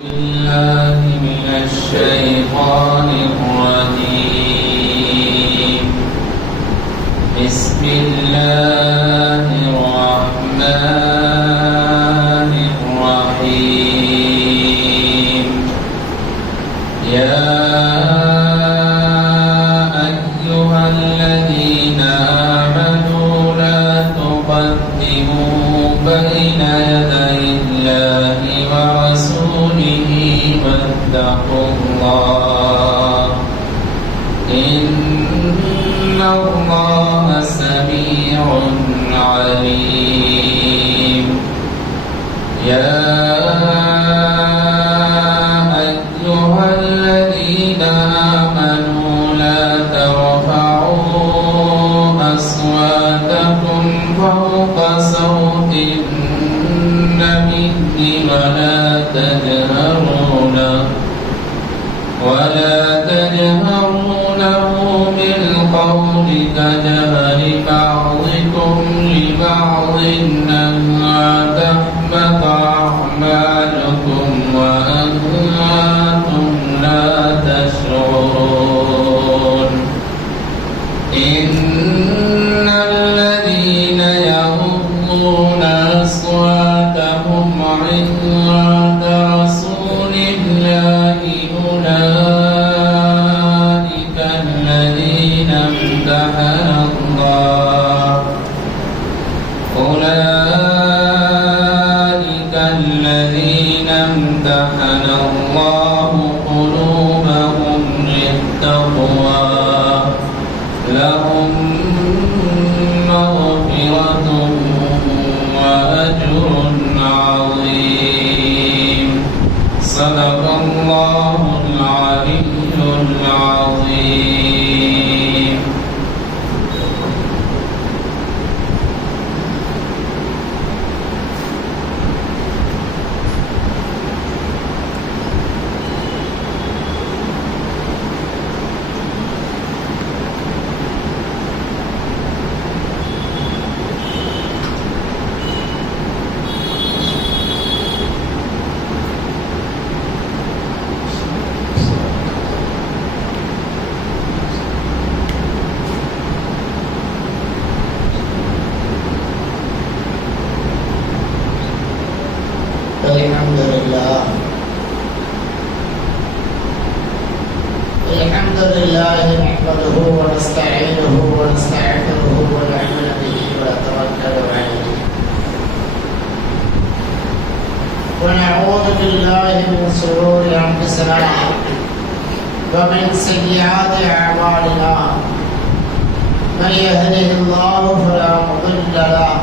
بالله من الشيطان الرجيم. بسم الله الرحمن الرحيم. يا أيها الذين آمنوا لا تقدموا بين يدي الله ورسوله واتقوا الله إن الله سميع عليم. يا أيها الذين آمنوا لا ترفعوا أصواتكم فوق صوت النبي ولا تجهروا له بالقول كجهر بعضكم لبعض أن تحبط أعمالكم وأنتم لا تشعرون. إن الذين يغضون أصواتهم عند رسول الله أولئك الذين امتحن الله قلوبهم للتقوى لهم مغفرة وأجر عظيم. صدق الله العلي العظيم. الحمد لله نحمده ونستعينه ونستغفره ونؤمن به ونتوكل عليه ونعوذ بالله من شرور أنفسنا ومن سيئات أعمالنا. من يهده الله فلا مضل له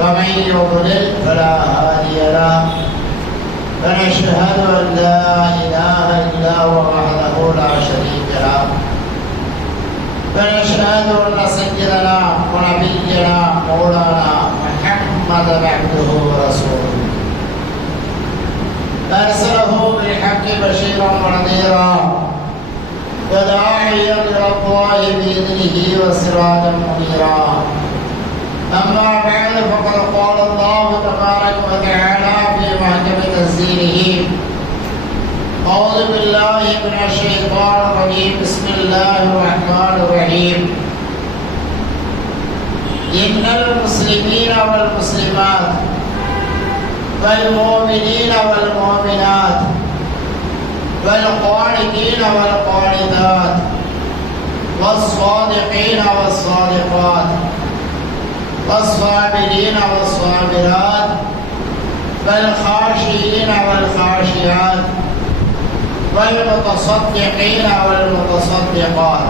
ومن يضلل فلا هادي له. ونشهد أن لا إله إلا هو وحده لا شريك له. ونشهد أن سيدنا ونبينا مولانا محمدا عبده ورسوله أرسله بالحق بشيرا ونذيرا وداعيا إلى الله بإذنه وسراجا منيرا. أما بعد فقد قال الله تبارك وتعالى في محكم تنزيله: أعوذ بالله من الشيطان الرجيم. بسم الله الرحمن الرحيم. إن المسلمين والمسلمات والمؤمنين والمؤمنات والقانتين والقانتات والصادقين والصادقات والصابرين والصابرات والخاشعين والخاشعات والمتصدقين والمتصدقات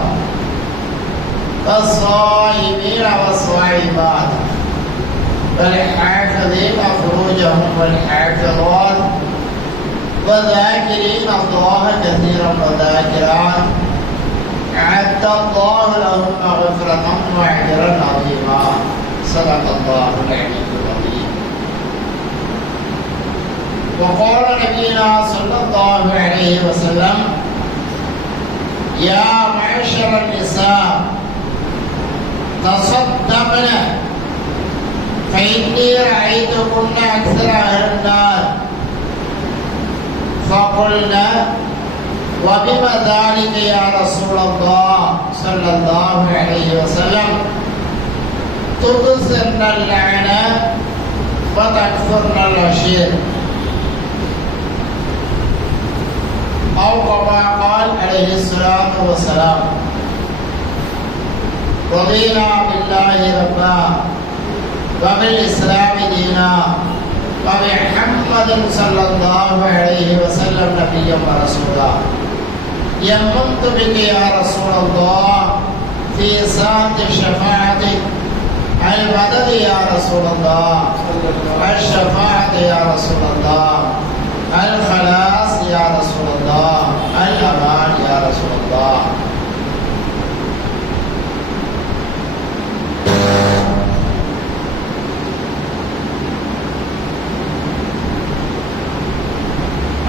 والصائمين والصائمات والحافظين فروجهم والحافظات والذاكرين الله كثيرا والذاكرات أعد الله لهم مغفرة وأجرا عظيما. صدق الله العلي العظيم. وقال نبينا صلى الله عليه وسلم: يا معشر النساء تصدقن فإني رأيتكن أكثر أهل النار فقلنا وبما ذلك يا رسول الله صلى الله عليه وسلم تكثرن اللعنة وتكثرن العشير أو كما قال عليه الصلاة والسلام رضينا بالله ربا وبالإسلام دينا وبمحمد صلى الله عليه وسلم نبيا ورسولا يمنت بك يا رسول الله في ساعة شفاعتك المدد يا رسول الله الشفاعة يا رسول الله الخلاص يا رسول الله الأمان يا رسول الله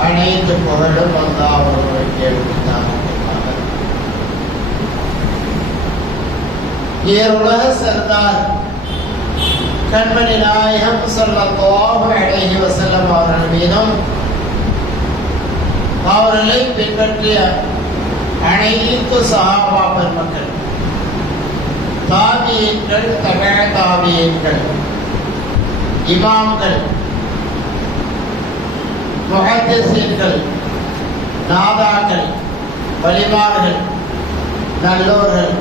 அனைத்து புகழும் அல்லாஹ் ஒருவருக்கே உரித்தானதாக. ஏருலக சர்தார் கண்மணி நாயகம் ஸல்லல்லாஹு அலைஹி வஸல்லம் அவர்கள் மீதும் அவர்களை பின்பற்றிய அனைத்து சஹாபா பெருமக்கள், தாபியீன்கள், தபஅ தாபியீன்கள், இமாம்கள், முஹத்திஸீன்கள், நாதாக்கள், வலிமார்கள், நல்லோர்கள்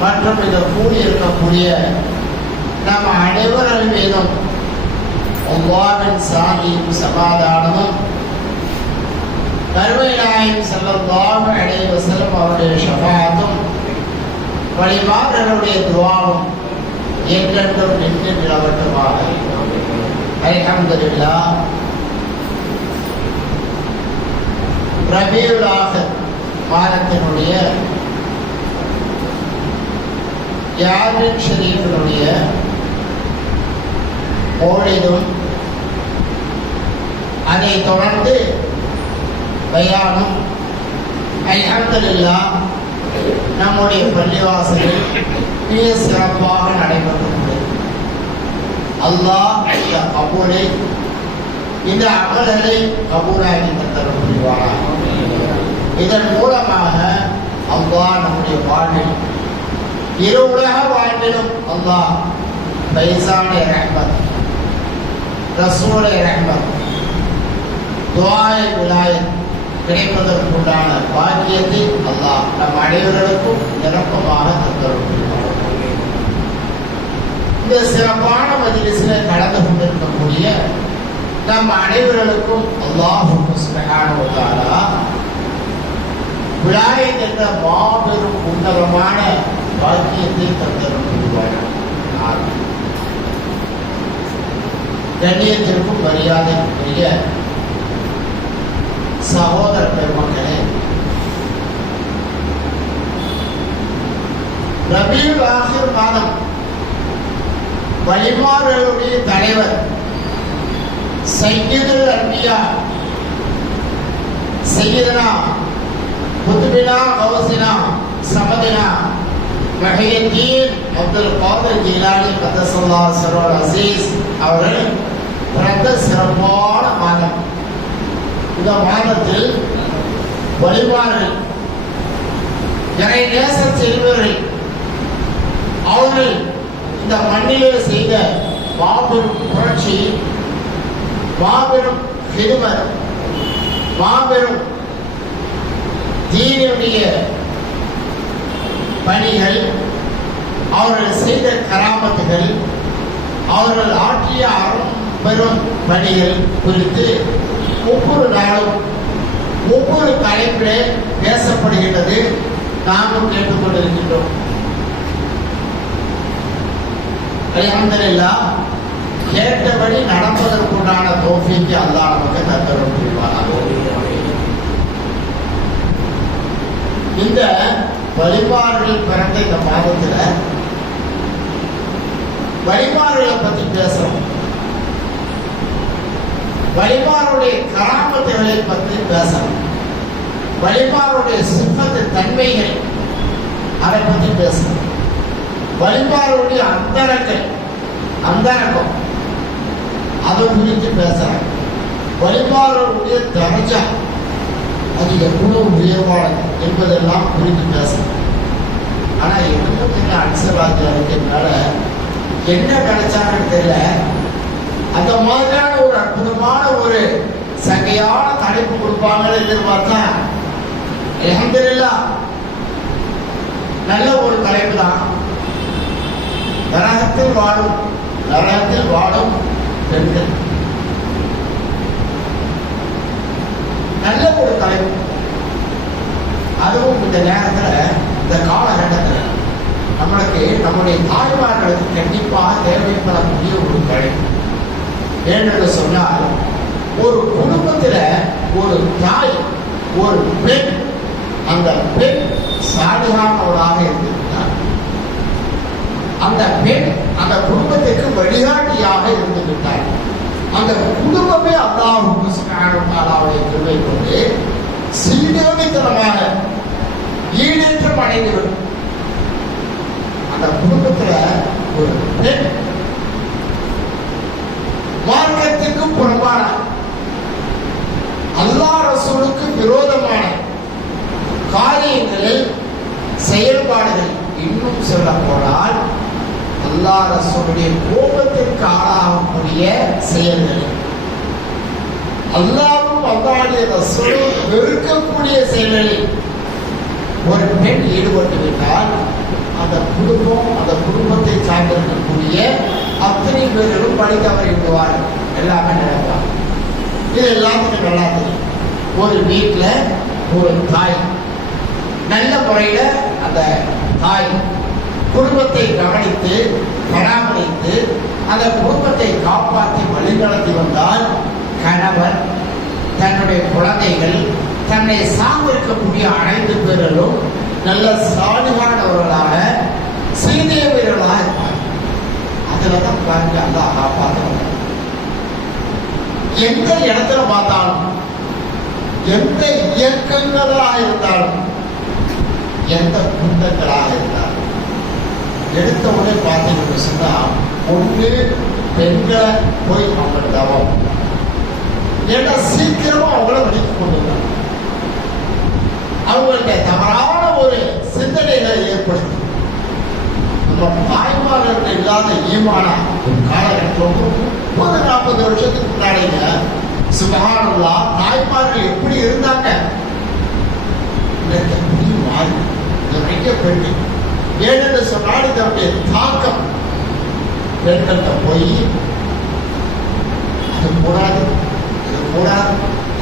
மற்றும் இதை கூடியிருக்கக்கூடிய நம் அனைவர்கள் மீதும் அல்லாஹ்வின் சாந்தியும் சமாதானமும் கருணை நாயகம் ஸல்லல்லாஹு அலைஹி வஸல்லம் அவருடைய ஷஃபாஅத்தும் வலிமார்களுடைய துஆவும் என்றென்றும் நின்று நிலவட்டுமாக. அல்ஹம்துலில்லாஹ். ரபீஉல் ஆஹிர் மாதத்தினுடைய யாரின் ஷரீஃபினுடைய மௌலிதும் அதை தொடர்ந்து பயானும் அல்ஹம்துலில்லாஹ் நம்முடைய பள்ளிவாசலில் மிக சிறப்பாக நடைபெற்றது. அல்லாஹ் இந்த கபூலை, இந்த அமல்களை கபூலாகி தந்தருள் புரிவாராக. இதன் மூலமாக அல்லாஹ் நம்முடைய வாழ்வில், இரு உலக வாழ்விலும் அல்லாஹ் பைசானுடைய ரஹ்மத், ரசூலுடைய ரஹ்மத், துஆஇ விலாயத் கிடைப்பதற்குண்டான பாக்கியத்தை அல்லாஹ் நம் அனைவர்களுக்கும் நிரப்பமாக தந்தருள் புரிவாராக. இந்த சிறப்பான மஜ்லிஸில் கலந்து கொண்டிருக்கக்கூடிய நம் அனைவர்களுக்கும் அல்லாஹ் சுப்ஹானஹு வ தஆலா விலாயத் என்ற மாபெரும் உன்னதமான பாக்கியத்தை தந்தருள் புரிவாராக. கண்ணியத்திற்கும் மரியாதைக்குரிய சகோதர பெருமக்களே, ரபீஉல் ஆஹிர் மாதம் வலிமார்களுடைய தலைவர் சையதுல் அன்பியா சையதுனா குத்பினா கௌசினா சமதினா மஹியுத்தீன் அப்துல் காதிர் ஜீலானி கத்தஸல்லாஹு சிர்ருல் அஸீஸ் அவர்கள் பிறந்த சிறப்பான மாதம். இந்த மாதத்தில் வலிமார்கள், இறை நேசம் செய்பவர்கள், அவர்கள் இந்த மண்ணிலே செய்த மாபெரும் புரட்சி, மாபெரும் ஹிதுமத், மாபெரும் தீனுடைய பணிகள், அவர்கள் செய்த கராமத்துகள், அவர்கள் ஆற்றிய பெரும் பணிகள் குறித்து ஒவ்வொரு நாளும் ஒவ்வொரு தலைப்பிலே பேசப்படுகின்றது. நாமும் கேட்டுக்கொண்டிருக்கின்றோம். அல்ஹம்துலில்லாஹ். கேட்டபடி நடப்பதற்குண்டான தௌஃபீக்கை அல்லாஹ் நமக்கு தந்தருள் புரிவாராக. இந்த வலிமார்கள் பிறந்த இந்த மாதத்துல வலிமார்களை பத்தி பேசுறோம். வலிமாருடைய கராமத்துகளை பற்றி பேசணும். வலிமாருடைய சிஃபத்து தன்மைகள் அதை பற்றி பேசணும். வலிமாருடைய அந்தரங்கள், அந்தரக்கம் அதை குறித்து பேசுறாங்க. வழிபாடுடைய தரஜா அது எவ்வளவு உயர்வானது என்பதெல்லாம் புரிந்து பேசணும். ஆனா எங்களுக்கு அன்சராஜா இருக்கிறதுனால என்ன கிடைச்சாங்கன்னு தெரியல. அந்த மாதிரியான ஒரு அற்புதமான ஒரு சகையான தலைப்பு கொடுப்பாங்கன்னு எதிர்பார்த்தா அல்ஹம்துலில்லாஹ் நல்ல ஒரு தலைப்பு தான். நரகத்தில் வாழும் பெண்கள் நல்ல ஒரு தலைப்பு. அதுவும் இந்த நேரத்தில் இந்த காலகட்டத்தில் நம்மளுக்கு நம்முடைய தாய்மார்களுக்கு கண்டிப்பாக தேவைப்படக்கூடிய ஒரு தலைப்பு. ஏனென்று சொன்னால் ஒரு குடும்பத்தில் ஒரு தாய் ஒரு பெண், அந்த பெண் சாலிகானவளாக இருந்திருந்தார். அந்த பெண் அந்த குடும்பத்திற்கு வழிகாட்டியாக இருந்து விட்டார். அந்த குடும்பமே அல்லாஹ் சுப்ஹானஹு வ தஆலாவுடைய கிருபை கொண்டு சீடேவித்தனமாக ஈடேற்றம் அடைந்துவிடும். அந்த குடும்பத்துல ஒரு பெண் மார்க்கத்திற்கு புறம்பான அல்லாஹ் ரசூலுக்கு விரோதமான காரியங்களில் செயல்பாடுகள், இன்னும் சொல்ல போனால் அல்லாஹ் ரசூலுடைய கோபத்திற்கு ஆளாகக்கூடிய செயல்கள், அல்லாஹ்வும் அல்லாஹ்வுடைய ரசூலும் வெறுக்கக்கூடிய செயல்களில் ஒரு பெண் ஈடுபட்டு விட்டால் அந்த குடும்பம், அந்த குடும்பத்தை சார்ந்திருக்கக்கூடிய அத்தனை பேர்களும் பழி தவறி விடுவார், எல்லாமே நடப்பார். இது எல்லாத்துக்கும் நல்லா தெரியும். ஒரு வீட்டில் ஒரு தாய் நல்ல முறையில அந்த தாய் குடும்பத்தை கவனித்து பராமரித்து அந்த குடும்பத்தை காப்பாற்றி வழிநடத்தி வந்தால் கணவர், தன்னுடைய குழந்தைகள், தன்னை சார்ந்திருக்கக்கூடிய அனைத்து பேர்களும் நல்ல சாலிகானவர்களாக சீனியவர்களாக இருப்பார். அதுலதான் பாருங்க அல்லாஹ் காப்பாற்ற. எந்த இடத்துல பார்த்தாலும், எந்த இயக்கங்களாக இருந்தாலும், எந்த குண்டங்களாக இருந்தாலும் எடுத்த உடனே பார்த்தீங்கன்னு சொன்னா ஒன்று பெண்களை போய் அவங்க தவம், ஏன்னா சீக்கிரமா அவங்கள வடித்து கொண்டு அவங்கள்ட்ட தவறான ஒரு சிந்தனைகளை ஏற்படுத்தி நம்ம தாய்மார்கள் இல்லாத ஈமானா ஒரு காலகட்டத்தில் 30-40 வருஷத்துக்கு முன்னாடிங்க சுப்ஹானல்லாஹ் தாய்மார்கள் எப்படி இருந்தாங்க மாறி நிறைய பெண்கள் ஏனென்று சொன்னால் இதனுடைய தாக்கம் பெண்கள்கிட்ட போய் அது கூடாது, இது கூடாது,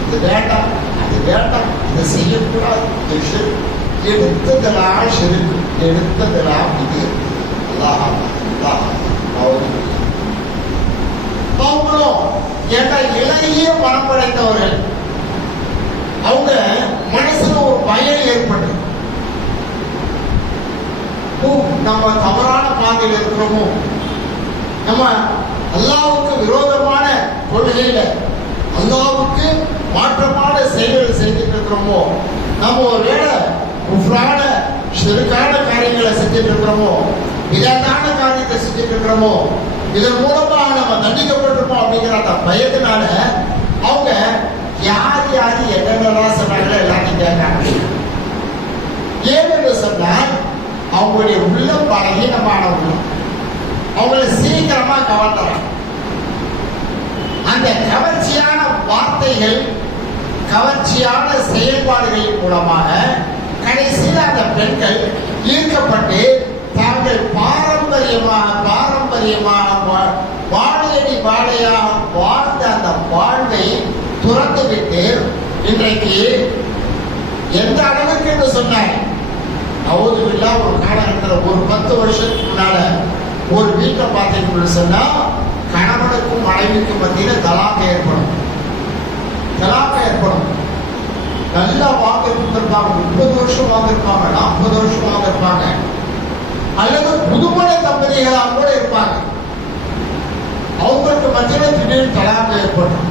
இது வேண்டாம், அது வேண்டாம், இதை செய்யக்கூடாது, எடுத்ததெல்லாம் ஷிர்க், எடுத்ததெல்லாம் இது. அவங்களும் ஏன்னா இளைய மனம் படைத்தவர்கள், அவங்க மனசுல ஒரு பயம் ஏற்பட்டு நம்ம தவறான பாதையில் இருக்கிறோமோ, நம்ம அல்லாஹ்வுக்கு விரோதமான கொள்கையில அல்லாஹ்வுக்கு மாற்றமான செயல்கள் செய்துட்டு இருக்கிறோமோ, நம்ம ஒரு வேளை குஃப்ரான ஷிர்கான காரியங்களை செஞ்சுட்டு இருக்கிறோமோ, விதத்தான காரியத்தை செஞ்சுட்டு இருக்கிறோமோ, இதன் மூலமாக நம்ம தண்டிக்கப்பட்டிருப்போம் அப்படிங்கிற அந்த பயத்தினால அவங்க யார் யார் என்னென்னலாம் சொன்னாங்களோ எல்லாத்தையும் கேட்காங்க. ஏன்னு சொன்னால் அவங்களுடைய உள்ள பலகீனமான உள்ளம் அவங்கள சீக்கிரமா கவர்ந்துறாங்க. அந்த கவர்ச்சியான வார்த்தைகள், கவர்ச்சியான செயல்பாடுகளின் மூலமாக கடைசியில் அந்த பெண்கள் ஈர்க்கப்பட்டு தாங்கள் பாரம்பரியமாக வாழையடி வாழையாக வாழ்ந்த அந்த வாழ்வை துறந்துவிட்டு இன்றைக்கு எந்த அளவுக்கு என்று சொன்னாங்க. அவுதுபில்லா ஒரு காலகட்டத்தில் ஒரு 10 வருஷத்துக்கு முன்னால ஒரு வீட்டை பார்த்தீங்கன்னு சொன்னா கணவனுக்கும் மனைவிக்கும் மத்தியில தலாக் ஏற்படும். நல்லா வாங்கிருப்பாங்க, 30 வருஷம் வாங்கிருப்பாங்க, 40 வருஷம் வாங்கிருப்பாங்க, அல்லது புதுமண தம்பதிகளாக கூட இருப்பாங்க. அவங்களுக்கு மத்தியில திடீர்னு தலாக் ஏற்படும்.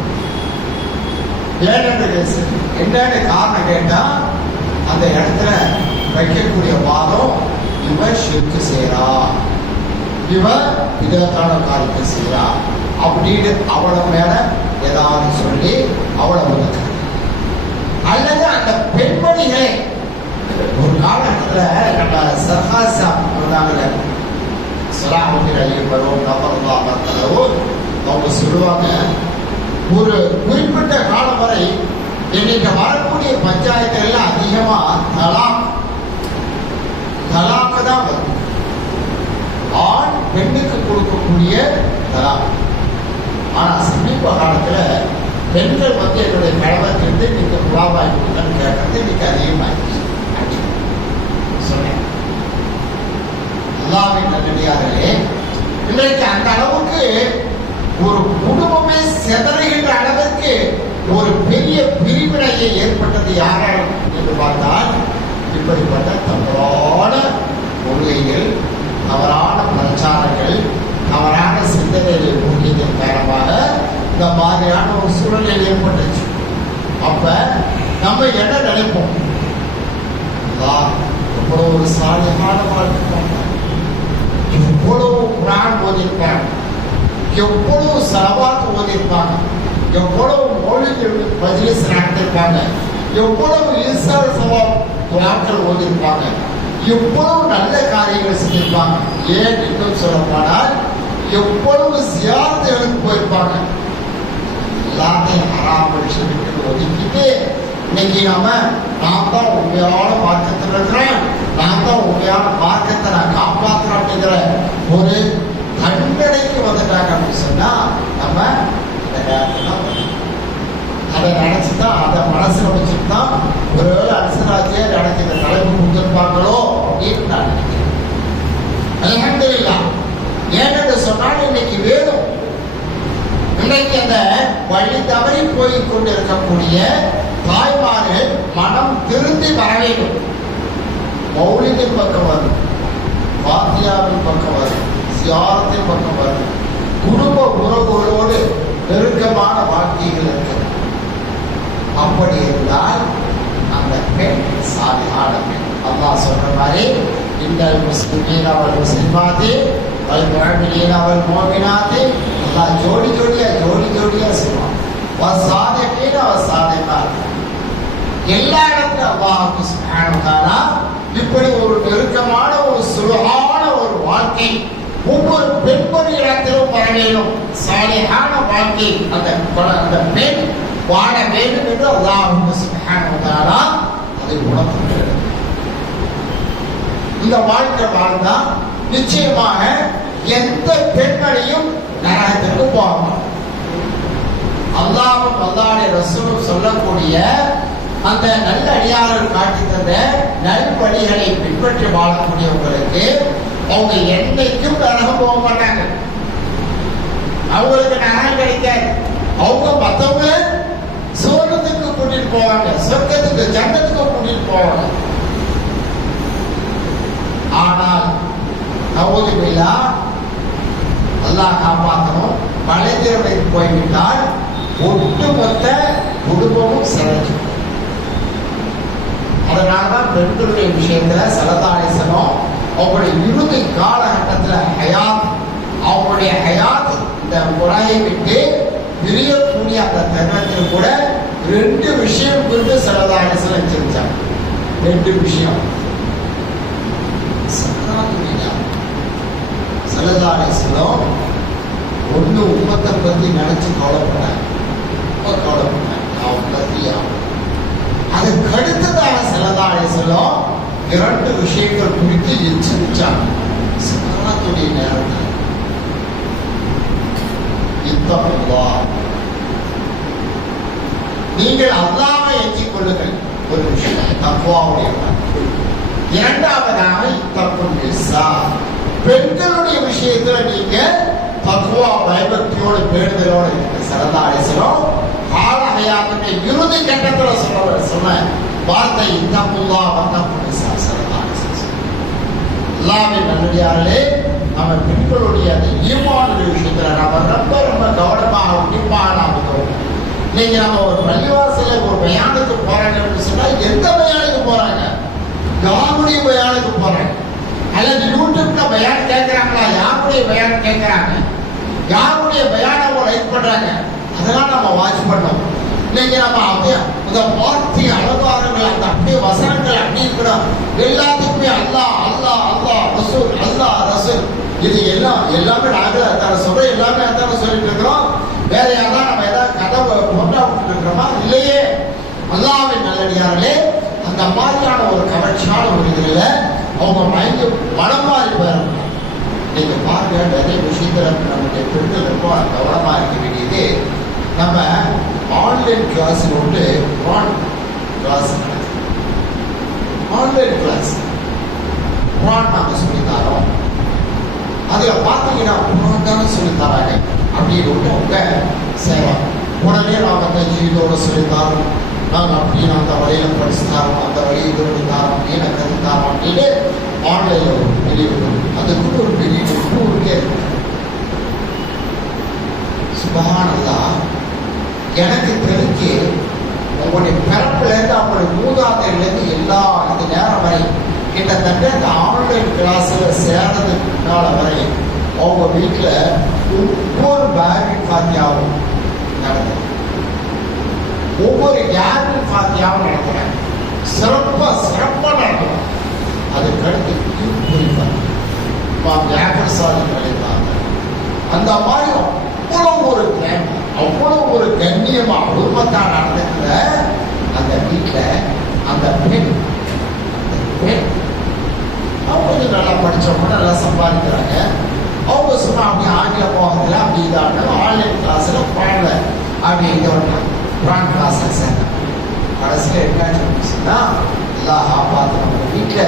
என்னன்னு காரணம் கேட்டா அந்த இடத்துல வைக்கக்கூடிய வாதம், இவன் ஷிர்க் செய்யறா, இவன் விதத்தான காரியத்தை செய்யறா அப்படின்னு அவள மேல ஏதாவது சொல்லி அவளை ஒதுக்க, அல்லது அந்த பெண்மணிகளை ஒரு காலகட்டத்தில் நம்ம சர்ஹாசா இருந்தாங்க சலாமுதீன் அலி பருவம் நபர்லா பார்த்தளவு அவங்க சொல்லுவாங்க, ஒரு குறிப்பிட்ட காலம் வரை இன்னைக்கு வரக்கூடிய பஞ்சாயத்துல அதிகமா தலாக்கு தான் வரும். ஆண் பெண்ணுக்கு கொடுக்கக்கூடிய தலாக். ஆனா சமீப காலத்துல பெண்கள் என்னுடைய கணவருக்கு இருந்து நீங்க குழாவாய் கொடுங்கன்னு கேட்கறது இன்னைக்கு அதிகமாகிடுச்சு. சொன்னேன் அல்லாஹ்வின் நல்லடியார்களே, இன்றைக்கு அந்த அளவுக்கு ஒரு குடும்பமே சிதறுகின்ற அளவிற்கு ஒரு பெரிய பிரிவினையை ஏற்பட்டது யாரால் என்று பார்த்தால், இப்படிப்பட்ட தவறான கொள்கைகள், தவறான பிரச்சாரங்கள், தவறான சிந்தனைகளை ஊக்கியதன் காரணமாக இந்த மாதிரியான ஒரு சூழ்நிலை ஏற்பட்டுச்சு. அப்ப நம்ம என்ன நினைப்போம், எவ்வளவு ஒரு சாலியான வாழ்க்கை, எவ்வளவு குர்ஆன் ஓதியிருப்பாங்க, எவ்வளவு ஸலவாத் ஓதியிருப்பாங்க, எவ்வளவு மௌலித் மஜ்லிஸ் நடத்திருப்பாங்க, எவ்வளவு இர்சால் ஸவாப் துஆக்கள் ஓதியிருப்பாங்க, எவ்வளவு நல்ல காரியங்கள் செஞ்சிருப்பாங்க. ஏன் இன்னும் சொல்ல போனால் எவ்வளவு ஜியாரத்துகளுக்கு போயிருப்பாங்க. எல்லாத்தையும் ஹராம் விஷயத்துக்கு ஒதுக்கிட்டு இன்னைக்கு நான் தான் உண்மையான மார்க்கத்தில் இருக்கிறேன், நான் தான் உண்மையான மார்க்கத்தை நான் காப்பாற்றுறேன் அப்படிங்கிற ஒரு தண்டனைக்கு வந்துட்டாங்க அப்படின்னு சொன்னா நம்ம இந்த நேரத்தில் அதை நினைச்சுதான், அதை மனசுல வச்சுதான் ஒருவேளை அரசராஜ்யே நடத்தி இந்த தலைப்பு கொடுத்திருப்பாங்களோ அப்படின்னு நான் நினைக்கிறேன். அல்ஹம்துலில்லாஹ். ஏனென்று சொன்னால் இன்னைக்கு வேணும், இன்னைக்கு அந்த வழி தவறி போய் கொண்டிருக்கக்கூடிய தாய்மார்கள் மனம் திருந்தி வர வேண்டும். மௌலிதின் பக்கம் வரும், பாத்தியாவின் பக்கம் வரும், சியாரத்தின் பக்கம் வரும், குடும்ப உறவுகளோடு நெருக்கமான வாழ்க்கைகள் இருக்கிறது. அப்படி இருந்தால் அந்த பெண் சாலிஹான பெண். அல்லாஹ் சொல்ற மாதிரி, இந்த முஸ்லிமீன் அவள் முஸ்லிமாத்தி அவள் முஅமினீன் அவள் முஅமினாத்தி, அல்லாஹ் ஜோடி ஜோடியா சொல்லுவான். வஸாதிகீன் வஸாதிகாத். எல்லா இடத்துல அல்லாஹ் சுப்ஹானஹு வ தஆலா இப்படி ஒரு நெருக்கமான ஒரு சுலஹான ஒரு வாழ்க்கை ஒவ்வொரு பெண்மணி இடத்திலும் வர வேண்டும். சாலிஹான வாழ்க்கை அந்த பெண் வாழ வேண்டும் என்று அல்லாஹ் சுப்ஹானஹு வ தஆலா அதை உணர்த்துகிறார். இந்த வாழ்க்கை வாழ்ந்தா நிச்சயமாக எந்த பெண்மணியும் நரகத்திற்கு போவாங்க. அல்லாஹ்வும் அல்லாஹ்வுடைய ரசூலும் சொல்லக்கூடிய அந்த நல்ல அடியார்கள் காட்டி தந்த நல்வழிகளை பின்பற்றி வாழக்கூடியவங்களுக்கு அவங்க என்னைக்கும் நரகம் போக மாட்டாங்க. அவங்களுக்கு நரகம் கிடைக்காது. அவங்க மற்றவங்க சொர்க்கத்துக்கு கூட்டிட்டு போவாங்க, சொர்க்கத்துக்கு ஜன்னத்துக்கு கூட்டிட்டு போவாங்க. ஆனால் நவுதுபில்லா, அல்லாஹ் காப்பாற்றணும், மலைதிறமைக்கு போய்விட்டால் ஒட்டுமொத்த குடும்பமும் சிறக்கும். அதனால்தான் பெண்களுடைய விஷயத்துல சலதாரிசனம் அவங்களுடைய இறுதி காலகட்டத்தில் ஹயாத், அவங்களுடைய ஹயாத் இந்த முறையை விட்டு பிரியக்கூடிய அந்த தருணத்தில் கூட 2 விஷயம் குறித்து சலதாரிசனம் வச்சிருச்சாங்க. 2 விஷயம். சலதாரிசனம் ஒண்ணு உம்மத்தை பத்தி நினைச்சு கவலைப்படாங்க, அவன் பத்தி அதுக்கு அடுத்ததாக சலதாரிசனம் 2 விஷயங்கள் குறித்து எச்சரிச்சாங்க. சக்கராத்துடைய நேரத்தில் நீங்கள் அல்லாஹ்வை எஞ்சிக் கொள்ளுங்கள். ஒரு விஷயம் தக்வாவுடைய. இரண்டாவதாக இத்தக்குன் நிஸா, பெண்களுடைய விஷயத்துல நீங்க தக்வா பயபக்தியோடு பேணுதலோடு இருக்க. சலதாரிசனம் கால ஹயாத்துடைய இறுதி கட்டத்தில் சொன்ன வார்த்தை இத்தக்குல்லாஹ் வத்தக்குன் நிஸா. சலதாரிசனம் அல்லாஹ்வின் நல்லடியார்களே, நம்ம பெண்களுடைய அந்த ஈமானுடைய விஷயத்துல நம்ம ரொம்ப கவனமாக உன்னிப்பாக நாம் இருக்கிறோம். இன்னைக்கு நம்ம ஒரு பள்ளிவாசல ஒரு பயானுக்கு போறாங்க அப்படின்னு சொன்னா எந்த பயானுக்கு போறாங்க? யாருடைய பயானுக்கு போறாங்க? அல்லது யூடியூப்ல பயான் கேட்கிறாங்களா? யாருடைய பயான் கேட்கிறாங்க? யாருடைய பயான லைக் பண்றாங்க? அதெல்லாம் நம்ம வாட்ச் பண்ணோம். இன்னைக்கு நம்ம அப்படியே இந்த வார்த்தை அலங்காரங்கள், அந்த அப்படியே வசனங்கள் அப்படியே கூட எல்லாத்துக்குமே அல்லாஹ் அல்லாஹ் அல்லாஹ் ரசூல் அல்லாஹ் ரசூல், இது எல்லாமே நாங்களே அதான சொல்றோம், எல்லாமே அதான சொல்லிட்டு இருக்கிறோம். வேற யாராவது நம்ம ஏதாவது கதை போட்டா இருக்கிறோமா? இல்லையே. அல்லாஹ்வின் நல்லடியார்களே, அந்த மாதிரியான ஒரு கவர்ச்சியான ஒரு இதுல அவங்க மைண்ட் மனம் மாறி போயிடும். நீங்க பாருங்க, நிறைய விஷயத்துல நம்முடைய பெண்கள் ரொம்ப கவனமா இருக்க வேண்டியது, நம்ம ஆன்லைன் கிளாஸ் கொண்டு கிளாஸ் ஆன்லைன் கிளாஸ் நாம சொல்லித்தரோம். அதுல பாத்தீங்கன்னா தானே சொல்லித்தராங்க அப்படின்னு அவங்க செய்யலாம். உடனே நாம தஜீதோட சொல்லித்தாரோம், நாங்க அப்படின்னு அந்த வழியில படிச்சுத்தாரோம், அந்த வழியை தாரோம் அப்படின்னு கற்றுத்தாரோம் அப்படின்னு ஆன்லைன்ல ஒரு வெளியிடு. அதுக்கு ஒரு பெரிய ஊருக்கே இருக்கு. சுபஹானல்லாஹ், எனக்கு தெரிஞ்சு உங்களுடைய பிறப்புல இருந்து அவங்களுடைய மூதாதையிலிருந்து எல்லா இந்த நேரம் வரை கிட்டத்தட்ட இந்த ஆன்லைன் கிளாஸ்ல சேர்றதுக்கு முன்னால வரை அவங்க வீட்டுல ஒவ்வொரு பேரின் பாத்தியாவும் நடந்தது, ஒவ்வொரு கேரின் பாத்தியாவும் நடத்துறாங்க. சிறப்பா நடத்துறாங்க. அதுக்கடுத்து கழிப்பாங்க. அந்த மாதிரி அவ்வளவு ஒரு தேவை, அவ்வளவு ஒரு கண்ணியமா குடும்பத்தா நடந்துக்கிற அந்த வீட்டுல அந்த பெண் அவங்க கொஞ்சம் நல்லா படிச்சவங்க, நல்லா சம்பாதிக்கிறாங்க. அவங்க சொன்னா அப்படி ஆங்கில போகிறதுல அப்படி இதான ஆன்லைன் கிளாஸ்ல பாடல அப்படி குரான் கிளாஸ் சேர்ந்தாங்க. கடைசியில என்ன சொன்னா, எல்லா ஆபாத்திரம் வீட்டுல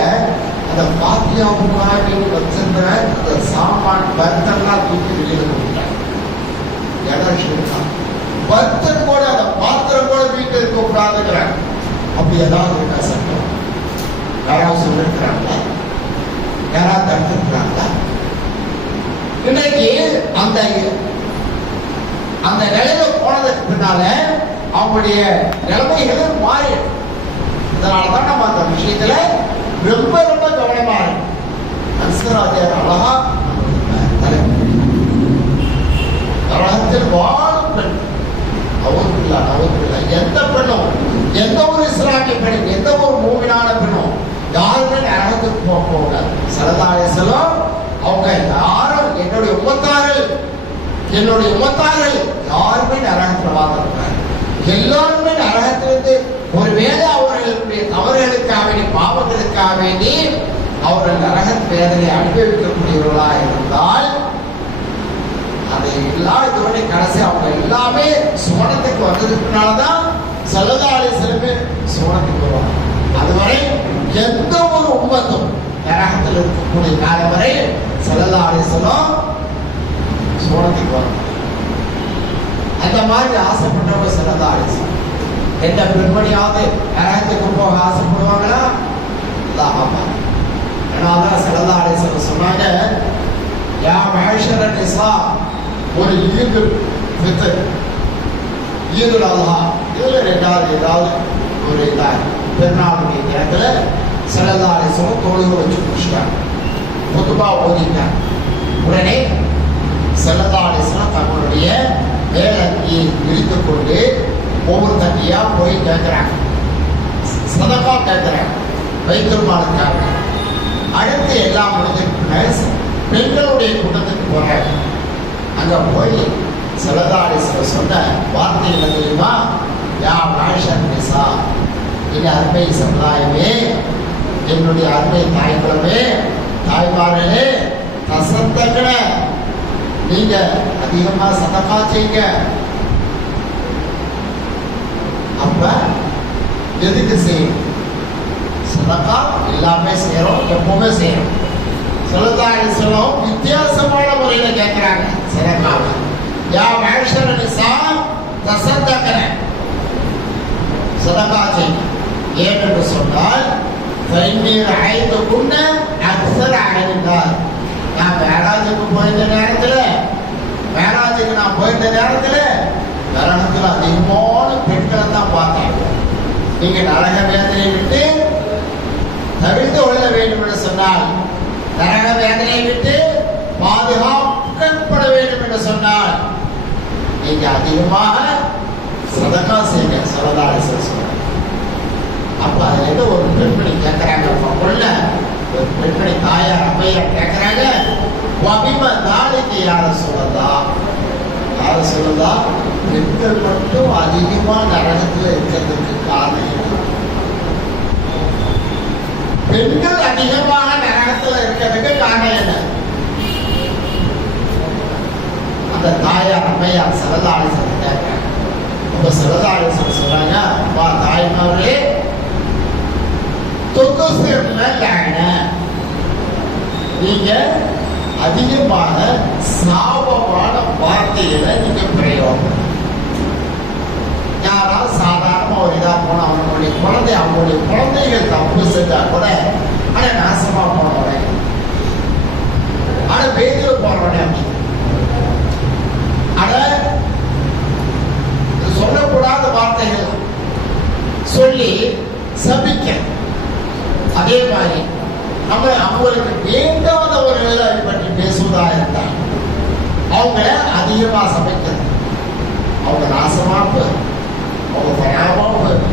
அந்த பாத்தியாவுக்காக வச்சிருந்த அந்த சாமான் பர்த்தன்லாம் தூக்கி வெளியில கொடுத்தாங்க. பர்த்தன் கூட அந்த பாத்திரம் கூட வீட்டில் இருக்க கூடாதுங்கிறாங்க. அப்படி ஏதாவது இருக்கா சட்டம்? யாராவது சொல்லிருக்கிறாங்களா? யாராவது தடுத்துருக்கிறாங்களா? இன்னைக்கு அந்த அந்த நிலையில போனதுக்கு பின்னால அவங்களுடைய நிலைமைகள் மாறி, இதனாலதான் நம்ம அந்த விஷயத்துல ரொம்ப ரொம்ப கவனமா இருக்கும். அன்சராஜர் அழகா நரகத்தில் வாழும் பெண் அவருக்குள்ளா எந்த பெண்ணும், எந்த ஒரு இஸ்லாமிய பெண்ணும், எந்த ஒரு மூவினான பெண்ணும் யாருமே நரகத்துக்கு போகக்கூடாது. சலதாய செல்லம் அவங்க யாரும் என்னுடைய உம்மத்தார்கள் யாருமே நரகத்தில் வாழ்ந்துருக்காங்க. எல்லாருமே நரகத்திலிருந்து ஒருவேளை அவர்களுடைய தவறுகளுக்காக வேண்டி, பாவங்களுக்காக வேண்டி அவர்கள் நரக வேதனை அனுபவிக்கக்கூடியவர்களா இருந்தால் அதை எல்லா இதோட கடைசி அவங்க எல்லாமே சுவனத்துக்கு வந்ததுக்குனாலதான் சல்லல்லாஹு செல்லுமே சுவனத்துக்கு வருவாங்க. அதுவரை எந்த ஒரு உம்மத்தும் நரகத்தில் இருக்கக்கூடிய காலம் வரை சல்லல்லாஹு செல்லும் சுவனத்துக்கு வரும். அந்த மாதிரி ஆசைப்பட்டவங்க சல்லல்லாஹு செல்லும் எந்த பெண்மணியாவது நரகத்துக்கு போக ஆசைப்படுவாங்களா? அதனாலதான் சல்லல்லாஹு செல்லும் சொன்னாங்க, யா மஹஷர நிஸா, ஒரு ஈதுல் ஃபித்ர், ஈதுல் அல்ஹா, இதுல ரெண்டாவது ஏதாவது ஒரு பெருநாளுடைய நேரத்துல ஸல்லல்லாஹு அலைஹி வஸல்லம் தொழுகை வச்சு முடிச்சிட்டாங்க, குதுபா ஓதிட்டாங்க. உடனே ஸல்லல்லாஹு அலைஹி வஸல்லம் தங்களுடைய மேலங்கியை விரித்துக் கொண்டு ஒவ்வொரு தட்டியா போய் கேட்கிறாங்க, சதகா கேட்கிறாங்க, பைத்துல் மாலுக்காக. அடுத்து எல்லாம் முடிஞ்சிருக்கு, பெண்களுடைய கூட்டத்துக்கு போறாங்க. அங்க போய் ஸல்லல்லாஹு அலைஹி வஸல்லம் சொன்ன வார்த்தை என்ன தெரியுமா? யா மஹஷர் நிஸா, என் அருமை சமுதாயமே, என்னுடைய அருமை தாய்குலமே, தாய்மார்களே, தசத்தகன, நீங்க அதிகமா சதகா செய்யுங்க. அப்ப எதுக்கு செய்யணும்? சதகா எல்லாமே செய்யறோம், எப்பவுமே செய்யறோம். ஸல்லல்லாஹு அலைஹி வஸல்லம் வித்தியாசமான முறையில கேட்கிறாங்க சதகாவை. யா மஹஷர நிஸா தஸத்தகன, சதகா செய்யுங்க. ஏனென்று சொன்னால் ஃபைன்னி ரஅய்துகுன்ன அக்ஸர அஹ்லின்னார், நான் மேராஜுக்கு போயிருந்த நேரத்துல நரகத்தில் அதிகமான பெண்களை தான் பார்த்தேன். நீங்க நரக வேதனை விட்டு தவிர்த்து கொள்ள வேண்டும் என்று சொன்னால், நரக வேதனை விட்டு பாதுகாக்கப்பட வேண்டும் என்று சொன்னால், நீங்க நீங்க அதிகமாக சதகா செய்யுங்க ஸல்லல்லாஹு அலைஹி வஸல்லம். அப்ப அதுல இருந்து ஒரு பெண்மணி கேட்கிறாங்க, கொள்ள ஒரு பெண்மணி தாயார் அம்மையார் கேட்கிறாங்க, வபிம தாலிக்கு யார சொல்லலாம், யார சொல்லலாம், பெண்கள் மட்டும் அதிகமா நரகத்துல இருக்கிறதுக்கு காரணம் என்ன? பெண்கள் அதிகமாக நரகத்துல இருக்கிறதுக்கு காரணம் என்ன? அந்த தாயார் அம்மையார் ஸல்லல்லாஹு அலைஹி வஸல்லம் கேட்கிறாங்க. அப்ப ஸல்லல்லாஹு அலைஹி வஸல்லம் சொல்றாங்க, அப்பா தாய்மார்களே, நீங்க அதிகமான சாபமான வார்த்தைகளை நீங்க பிரயோகம். யாராவது சாதாரணமா ஒரு இதா போனா அவங்களுடைய குழந்தைகள் தப்பு செஞ்சா கூட ஆனா நாசமா போனவனே, ஆனா வேதியில போனவனே அப்படி ஆனா சொல்லக்கூடாத வார்த்தைகள் சொல்லி சபிக்க. அதே மாதிரி நம்ம அவங்களுக்கு வேண்டாதவர்களை பற்றி பேசுவதா இருந்தால் அவங்க அதிகமா சமைக்கிறது, அவங்க நாசமா போயிரு, அவங்க பராம போயிரு,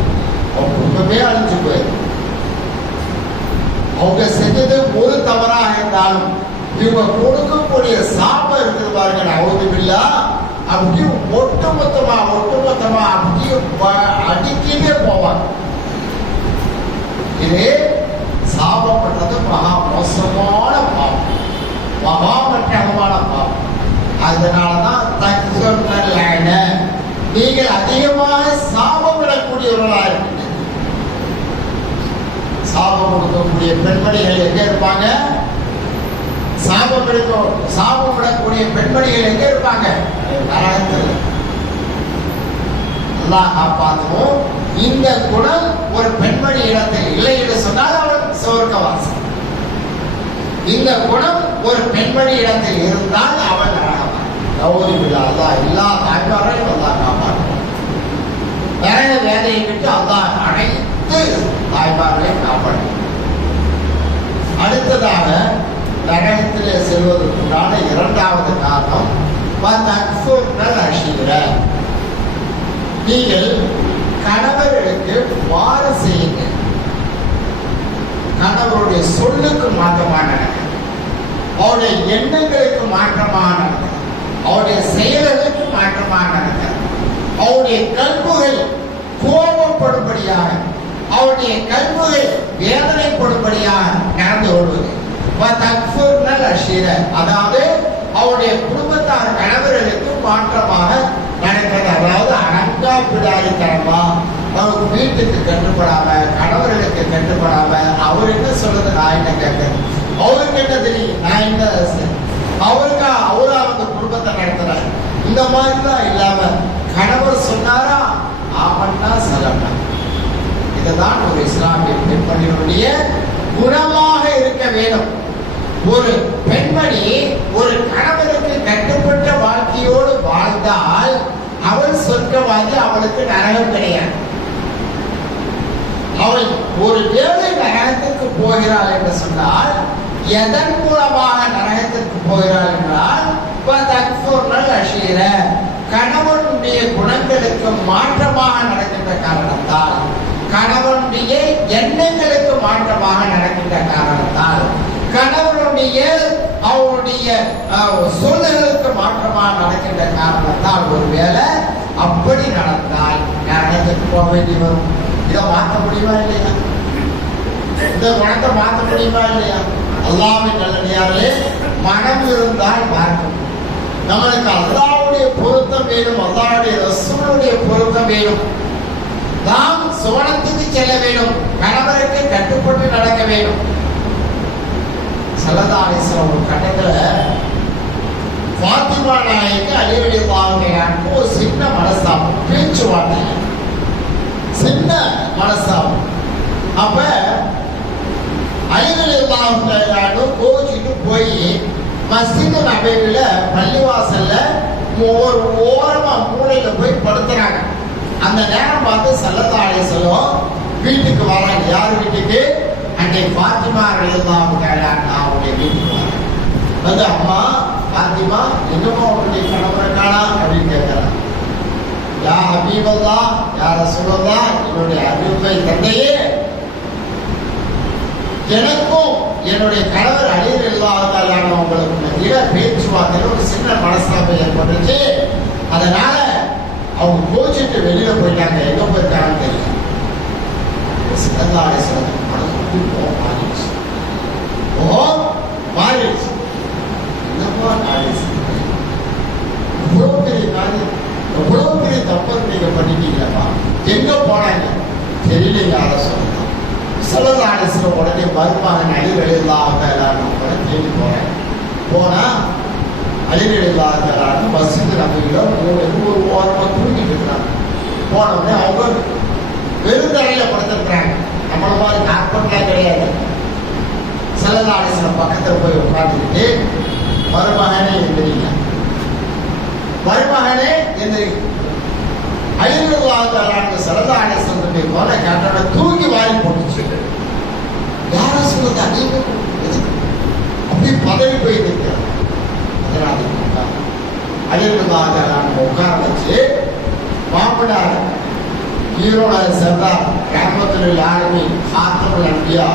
அவங்க குடும்பமே அழிஞ்சு போயிரு. அவங்க செஞ்சது ஒரு தவறாக இருந்தாலும் இவங்க கொடுக்கக்கூடிய சாபம் இருக்குது பாருங்க, அவுதுபில்லா, அப்படியே ஒட்டுமொத்தமா அப்படியே அடிக்கவே போவாங்க. இது சாபம் பண்றது மகா மோசமான பாவம், மகாமற்றமான பாவம். அதனாலதான் தக்குன நீங்கள் அதிகமாக சாபம் விடக்கூடியவர்களா இருக்கீங்க. சாபம் கொடுக்கக்கூடிய பெண்மணிகள் எங்க இருப்பாங்க? சாபம் விடக்கூடிய பெண்மணிகள் எங்க இருப்பாங்க? நரகத்தில். அல்லாஹ் காப்பாற்றணும். இந்த குணம் ஒரு பெண்மணி இடத்தில் இல்லை என்று சொன்னால் அவள் சொர்க்கவாசி. இந்த குணம் ஒரு பெண்மணி இடத்தில் இருந்தால் அவள் நரகவாசி. அல்லாஹ் எல்லா தாய்மாரையும் அல்லாஹ் காப்பாற்றணும். நரக வேலையை விட்டு அல்லாஹ் அனைத்து தாய்மாரையும் காப்பாற்றணும். அடுத்ததாக நரகத்திலே செல்வதற்குண்டான இரண்டாவது காரணம் நீங்கள் கணவர்களுக்கு மாறு செய்யுங்க. கணவருடைய சொல்லுக்கு மாற்றமான அவருடைய எண்ணங்களுக்கு மாற்றமான அவருடைய செயல்களுக்கு மாற்றமான அவருடைய கல்புகள் கோபப்படும்படியாக அவருடைய கல்புகள் வேதனைப்படும்படியாக நடந்து கொள்வது. அதாவது அவருடைய குடும்பத்தார் கணவர்களுக்கு மாற்றமாக நடக்கிறது. அதாவது அடங்கா பிடாரித்தனமா அவருக்கு வீட்டுக்கு கட்டுப்படாம கணவர்களுக்கு கட்டுப்படாம அவர் என்ன சொல்றது நான் என்ன கேட்கறது, அவருக்கு என்ன தெரியும் நான் என்ன அவருக்கு அவரு அவங்க குடும்பத்தை நடத்துறாரு. இந்த மாதிரிதான் இல்லாம கணவர் சொன்னாரா ஆமன்னா சொல்லட்டா. இதுதான் ஒரு இஸ்லாமிய பெண்மணியுடைய குணமாக இருக்க வேண்டும். ஒரு பெண்மணி ஒரு கணவருக்கு கட்டுப்பட்ட வாழ்க்கையோடு வாழ்ந்தால் அவள் சொர்க்கவாதி, அவளுக்கு நரகம் கிடையாது. அவள் ஒரு வேளை நரகத்திற்கு போகிறாள் என்று சொன்னால் எதன் மூலமாக நரகத்திற்கு போகிறாள் என்றால் கணவனுடைய குணங்களுக்கு மாற்றமாக நடக்கின்ற காரணத்தால், கணவனுடைய எண்ணங்களுக்கு மாற்றமாக நடக்கின்ற காரணத்தால், கணவனுடைய அவருடைய சூழ்நிலைக்கு மாற்றமாக நடக்கின்ற காரணத்தால் ஒருவேளை அப்படி நடந்தால் நரகத்துக்கு போக வேண்டி வரும். இதை மாற்ற முடியுமா இல்லையா? இந்த குணத்தை மாற்ற முடியுமா இல்லையா? அல்லாஹ்வின் நல்லடியார்களே, மனம் இருந்தால் பார்க்க. நம்மளுக்கு அல்லாஹ்வுடைய பொருத்தம் வேணும், அல்லாஹ்வுடைய ரசூலுடைய பொருத்தம் வேணும். நாம் சுவனத்துக்கு செல்ல வேண்டும், கணவருக்கு கட்டுப்பட்டு நடக்க வேண்டும். ஸல்லல்லாஹு அலைஹி வஸல்லம் ஒரு கட்டத்துல ஃபாத்திமா நாயகி அலி ரலியல்லாஹு அன்ஹு ஒரு சின்ன மனஸ்தாபம், பேச்சுவார்த்தை சின்ன மனஸ்தாபம். அப்ப அலி ரலியல்லாஹு அன்ஹு கோச்சிட்டு போய் மஸ்ஜித் நபவியில பள்ளிவாசல்ல ஒரு ஓரமா மூலையில போய் படுத்துறாங்க. அந்த நேரம் பார்த்து ஸல்லல்லாஹு அலைஹி வஸல்லம் வீட்டுக்கு வராங்க. யார் வீட்டுக்கு? அன்னை ஃபாத்திமா ரலியல்லாஹு அன்ஹா அவருடைய வீட்டுக்கு வராங்க. வந்து அம்மா ஃபாத்திமா என்னமா உங்களுடைய கணவரை காணா அப்படின்னு கேட்கிறாங்க. யா ஹபீபல்லாஹ் யா ரசூலல்லாஹ், என்னுடைய அருமை தந்தையே, எனக்கும் என்னுடைய கணவர் அலி ரலியல்லாஹு உங்களுக்கு மத்தியில பேச்சுவார்த்தையில ஒரு சின்ன மனஸ்தாபம் ஏற்பட்டுச்சு. அதனால அவங்க கோச்சிட்டு வெளியில போயிட்டாங்க. எங்க போயிருக்காங்கன்னு தெரியல. ஸல்லல்லாஹு அலைஹி வஸல்லம் மனசுக்கு கோபம் மாறிடுச்சு. மாறிடுச்சு. என்னப்பா மாறிடுச்சு? இவ்வளவு பெரிய காரியம், எவ்வளவு பெரிய தப்பு நீங்க பண்ணிட்டீங்களப்பா. எங்க போனாங்க தெரியலைங்க. அதை சொல்லலாம். ஸல்லல்லாஹு அலைஹி வஸல்லம் உடனே மருமகன் அலி ரலியல்லாஹு தஆலா தேடி போறேன். போனா அலி ரலியல்லாஹு தஆலா மஸ்ஜித் நபவியில ஒரு ஓரமா தூங்கிட்டு இருக்கிறாங்க. போன உடனே அவங்க வெறுந்தரையில படுத்திருக்கிறாங்க. நம்மள மாதிரி நாற்பதுலாம் கிடையாது. ஸல்லல்லாஹு அலைஹி வஸல்லம் பக்கத்துல போய் உட்கார்ந்துக்கிட்டு, மருமகனே எந்திரிங்க, மருமகனே எந்திரிங்க. அலி ரலியல்லாஹு தஆலா ஸல்லல்லாஹு அலைஹி வஸல்லம் போல கேட்டோட தூக்கி வாரி போட்டுச்சு. யார சொல்லுதா நீங்க அப்படி பதவி போய் நிற்கிறார். அதனால அலி ரலியல்லாஹு தஆலா உட்கார வச்சு மாப்பிடார் ஈரோட சர்தார் ரஹ்மத்துல் ஆலமீன் ஹாத்தமுல் அன்பியா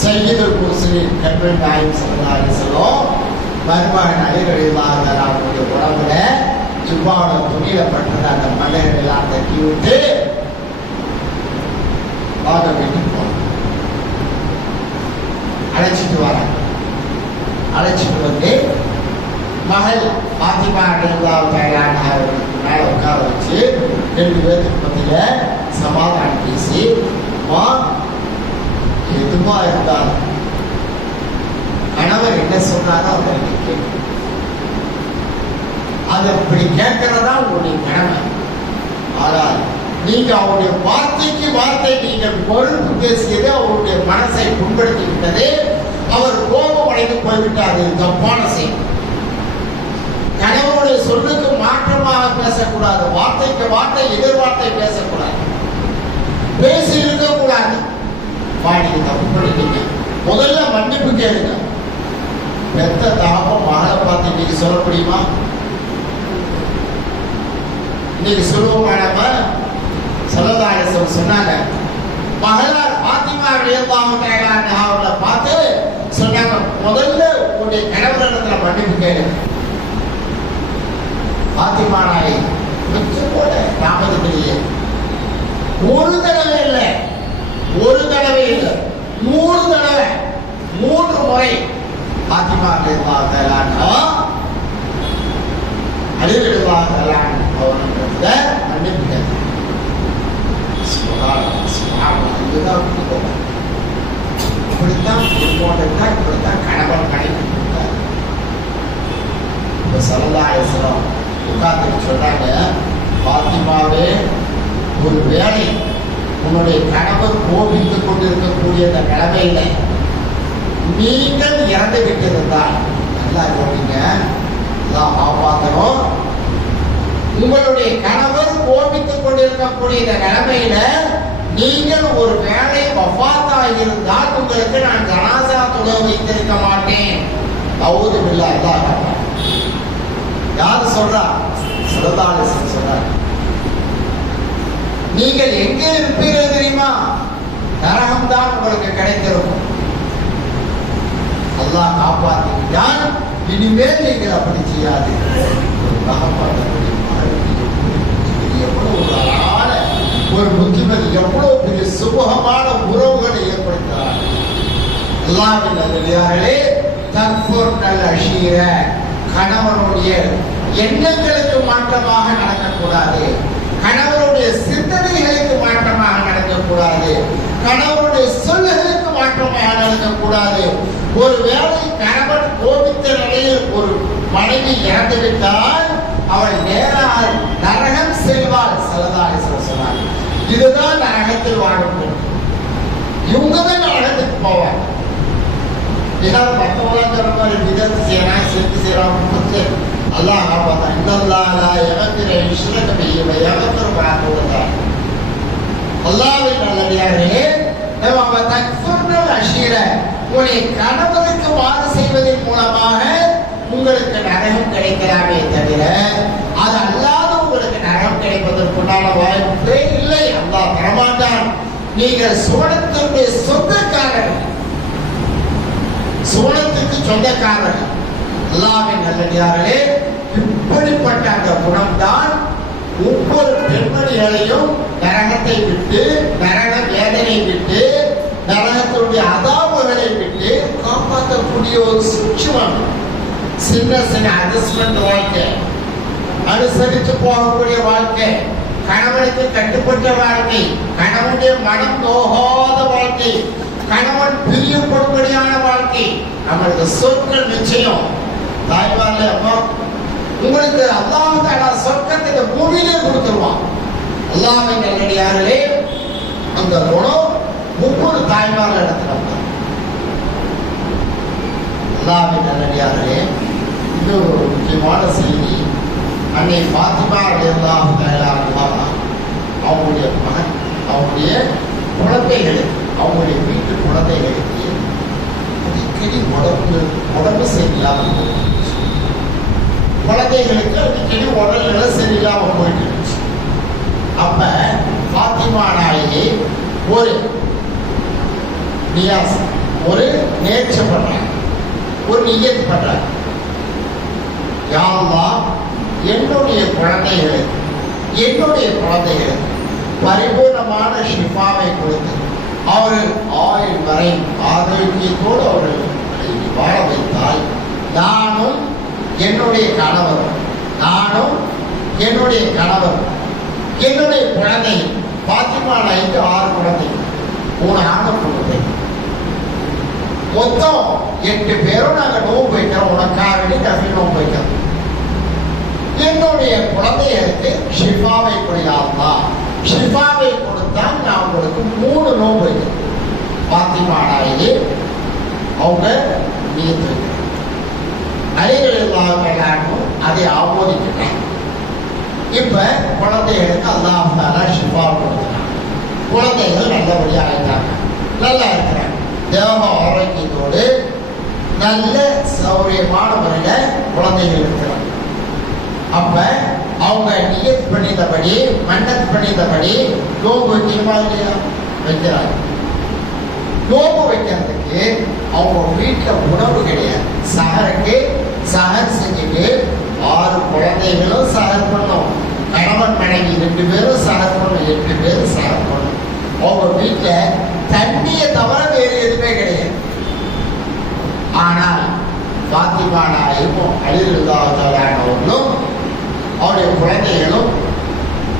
சய்யிதுல் முர்சலீன் நபிகள் நாயகம் ஸல்லல்லாஹு அலைஹி வஸல்லம் மருமகன் அலி ரலியல்லாஹு தஆலா உடம்புல ஜுப்பாவோட துணியில பட்டத அந்த மலைகள் எல்லாம் தட்டி விட்டு வாங்க வீட்டுக்கு போனாங்க. அழைச்சிட்டு வராங்க. அழைச்சிட்டு வந்து மகள் பாத்திமா ரலியல்லாஹு தஆலா மேல உட்கார வச்சு 2 பேருக்கு மத்தியில சமாதானம் பேசி, எதுவா இருந்தாலும் கணவர் என்ன சொன்னாலும் அதை கேட்கணும். அதை அப்படி கேட்கறதா உங்களுடைய கடமை. ஆனால் நீங்க அவருடைய வார்த்தைக்கு வார்த்தை நீங்கள் பொறுப்பு பேசியது அவருடைய மனசை புண்படுத்தி விட்டது. அவர் கோபம் அடைந்து போய்விட்டார். தப்பான செய்தி. கணவனுடைய சொல்லுக்கு மாற்றமாக பேசக்கூடாது. வார்த்தைக்கு வார்த்தை எதிர்வார்த்தை பேசக்கூடாது. பேசி இருக்கக்கூடாது. நீங்க தப்பு பண்ணிட்டீங்க, முதல்ல மன்னிப்பு கேளுங்க. பெத்த தாபம் மகளை பார்த்து இன்னைக்கு சொல்ல முடியுமா? இன்னைக்கு சொல்லுவோமா? நம்ம ஸல்லல்லாஹு அலைஹி வஸல்லம் சொன்னாங்க, மகளார் பாத்திமா ரலியல்லாஹு தஆலா அன்ஹாவை பார்த்து சொன்னாங்க, முதல்ல உங்களுடைய கணவரிடத்துல மன்னிப்பு கேளுங்க. பாத்திமா நாயை கொஞ்சம் கூட தாமதத்திலேயே ஒரு தடவை இல்லை, 3 தடவை 3 முறை பாத்திமா ரலியல்லாஹு தஆலா அன்ஹா அலி ரலியல்லாஹு தஆலா அவர்களிடத்துல மன்னிப்பு கேட்டாங்க. இதுதான் இப்படித்தான் குடும்பம், இப்படித்தான் கணவன் மனைவி. இப்ப ஸல்லல்லாஹு அலைஹி வஸல்லம் உட்கார்ந்து சொல்றாங்க, பாத்திமாவே, ஒரு வேளை உன்னுடைய கணவர் கோபித்துக் கொண்டிருக்கக்கூடிய அந்த நிலைமையில நீங்கள் இறந்து விட்டிருந்தால், நல்லா கோபிங்க, எல்லாம் காப்பாற்றணும். உங்களுடைய கணவர் கோபித்துக் கொண்டிருக்கக்கூடிய இந்த நிலைமையில நீங்கள் ஒரு வேளை வஃபாத்தாக இருந்தால் உங்களுக்கு நான் ஜனாஸா தொழ வைத்திருக்க மாட்டேன். அவுது பில்லாஹ். அல்லாஹ் யாரு சொல்றா? ஸல்லல்லாஹு அலைஹி வஸல்லம் சொல்றாங்க. நீங்கள் எங்கே இருப்பீர்கள் தெரியுமா? நரகம் தான் உங்களுக்கு கிடைத்திருக்கும். அல்லாஹ் காப்பாற்றிவிட்டால் இனிமேல் நீங்கள் அப்படி செய்யாது. எவ்வளவு ஒரு அழகான ஒரு புத்திமதி, எவ்வளவு பெரிய சுமூகமான உறவுகளை ஏற்படுத்தார். அல்லாஹ்வின் நல்லடியார்களே, தக்ஃபுர்னல் அஷீர, கணவனுடைய எண்ணங்களுக்கு மாற்றமாக நடக்கக்கூடாது, கணவனுடைய சிந்தனைகளுக்கு மாற்றமாக நடக்கக்கூடாது, கணவனுடைய சொல்லுகளுக்கு மாற்றமாக நடக்கக்கூடாது. ஒரு வேளை கணவன் கோபித்த நிலையில் ஒரு மனைவி இறந்துவிட்டால் அவள் நேராக நரகம் செல்வாள். ஸல்லல்லாஹு அலைஹி வஸல்லம் சொன்னார், இதுதான் நரகத்தில் வாழும். இவங்கதான் நரகத்துக்கு போவாங்க. எல்லாரும் மற்றவங்களாம் சொல்ற மாதிரி விதத்து செய்யறான், செத்து செய்யறான். அல்லாஹ் காப்பாத்தான். இன்னல்லாஹ் லா யக்ஃபிரு யுஷ்ரக பிஹி வ யக்ஃபிரு மா தூன ذلك. அல்லாஹ்வின் நல்லடியார்களே, நம்ம தக்ஃபுர்னல் அஷீர, உங்களுடைய கணவருக்கு மாறு செய்வதன் மூலமாக உங்களுக்கு நரகம் கிடைக்கலாமே தவிர அது அல்லாத உங்களுக்கு நரகம் கிடைப்பதற்குண்டான வாய்ப்பே இல்லை. அல்லாஹ் தரமாட்டான். நீங்கள் சுவனத்தினுடைய சொந்தக்காரர்கள், சுவனத்துக்கு சொந்தக்காரர்கள். அல்லாஹ்வின் நல்லடியார்களே, இப்படிப்பட்ட அந்த குணம்தான் ஒவ்வொரு பெண்மணிகளையும் நரகத்தை விட்டு, நரக வேதனை விட்டு, நரகத்தினுடைய அதாபங்களை விட்டு காப்பாற்றக்கூடிய ஒரு சூட்சுமம். சின்ன சின்ன அட்ஜஸ்ட்மெண்ட் வாழ்க்கை, அனுசரித்து போகக்கூடிய வாழ்க்கை, கணவனுக்கு கட்டுப்பட்ட வாழ்க்கை, கணவனுடைய மனம் நோகாத வாழ்க்கை, கணவன் பிரியப்படும்படியான வாழ்க்கை. நம்மளுக்கு சொற்கள் நிச்சயம். தாய்மார்களே, அம்மா, உங்களுக்கு அல்லாஹ் தஆலா சொர்க்கத்தை இந்த பூமியிலே கொடுத்துருவான். அல்லாஹ்வின் நல்லடியார்களே, அந்த குணம் ஒவ்வொரு தாய்மார்கள் இடத்துல அல்லாஹ்வின் நல்லடியார்களே. இது ஒரு முக்கியமான செய்தி. அன்னை ஃபாத்திமா ரலியல்லாஹு தஆலா அன்ஹா அவங்களுடைய மகன், அவங்களுடைய குழந்தைகளுக்கு, அவங்களுடைய வீட்டு குழந்தைகளுக்கு அடிக்கடி உடம்பு சரியில்லாமல் போயிடுச்சு. குழந்தைகளுக்கு அடிக்கடி உடல்நிலை சரியில்லாமல் போயிட்டு இருந்துச்சு. அப்ப ஃபாத்திமா நாயகி ஒரு நியாஸ், ஒரு நேர்ச்சை பண்றாங்க, ஒரு நியத் பண்றாங்க. யா அல்லாஹ், என்னுடைய குழந்தைகளுக்கு பரிபூர்ணமான ஷிஃபாவை கொடுத்து அவர்கள் ஆயுள் வரை ஆரோக்கியத்தோடு அவர்கள் வாழ வைத்தால் நானும் என்னுடைய கணவரும் என்னுடைய குழந்தை ஃபாத்திமா நாய்க்கு 6 குழந்தைகள், 3 ஆண் குழந்தை, மொத்தம் 8 பேரும் நாங்கள் நோன்பு வைக்கிறோம். உனக்காக வேண்டி கஃபி நோன்பு வைக்கிறோம். என்னுடைய குழந்தைகளுக்கு ஷிஃபாவை கொடுத்தா, ஷிஃபாவை கொடுத்தால் நான் உங்களுக்கு 3 நோன்பு வைக்கிறேன். ஃபாத்திமா நாயகி அவங்க நியத்து வைக்கிறாங்க. அலிரலியல்லாஹு அதை ஆமோதிக்கிறாங்க. இப்ப குழந்தைகளுக்கு அல்லாஹ் தஆலா ஷிஃபா கொடுக்கிறாங்க. குழந்தைகள் நல்லபடியா ஆயிட்டாங்க, நல்லா இருக்கிறாங்க, தேவ ஆரோக்கியத்தோடு நல்ல சௌரியமான முறையில் குழந்தைகள் இருக்கிறாங்க. அப்ப அவங்க நியத் பண்ணியபடி, மன்னத் பண்ணியபடி நோன்பு வைக்கணுமா இல்லையா? வைக்கிறாங்க. நோன்பு வைக்கிறதுக்கு அவங்க வீட்டில் உணவு கிடையாது. சஹருக்கு சஹர் செஞ்சுட்டு 6 குழந்தைகளும் சஹர் பண்ணும், கணவன் மனைவி 2 பேரும் சஹர் பண்ணும், 8 பேரும் சஹர் பண்ணும். அவங்க வீட்டில் தண்ணியை தவிர வேறு எதுவுமே கிடையாது. ஆனால் ஃபாத்திமா நாயகியும் ரலியல்லாஹு தஆலா அவர்களும் அவருடைய குழந்தைகளும்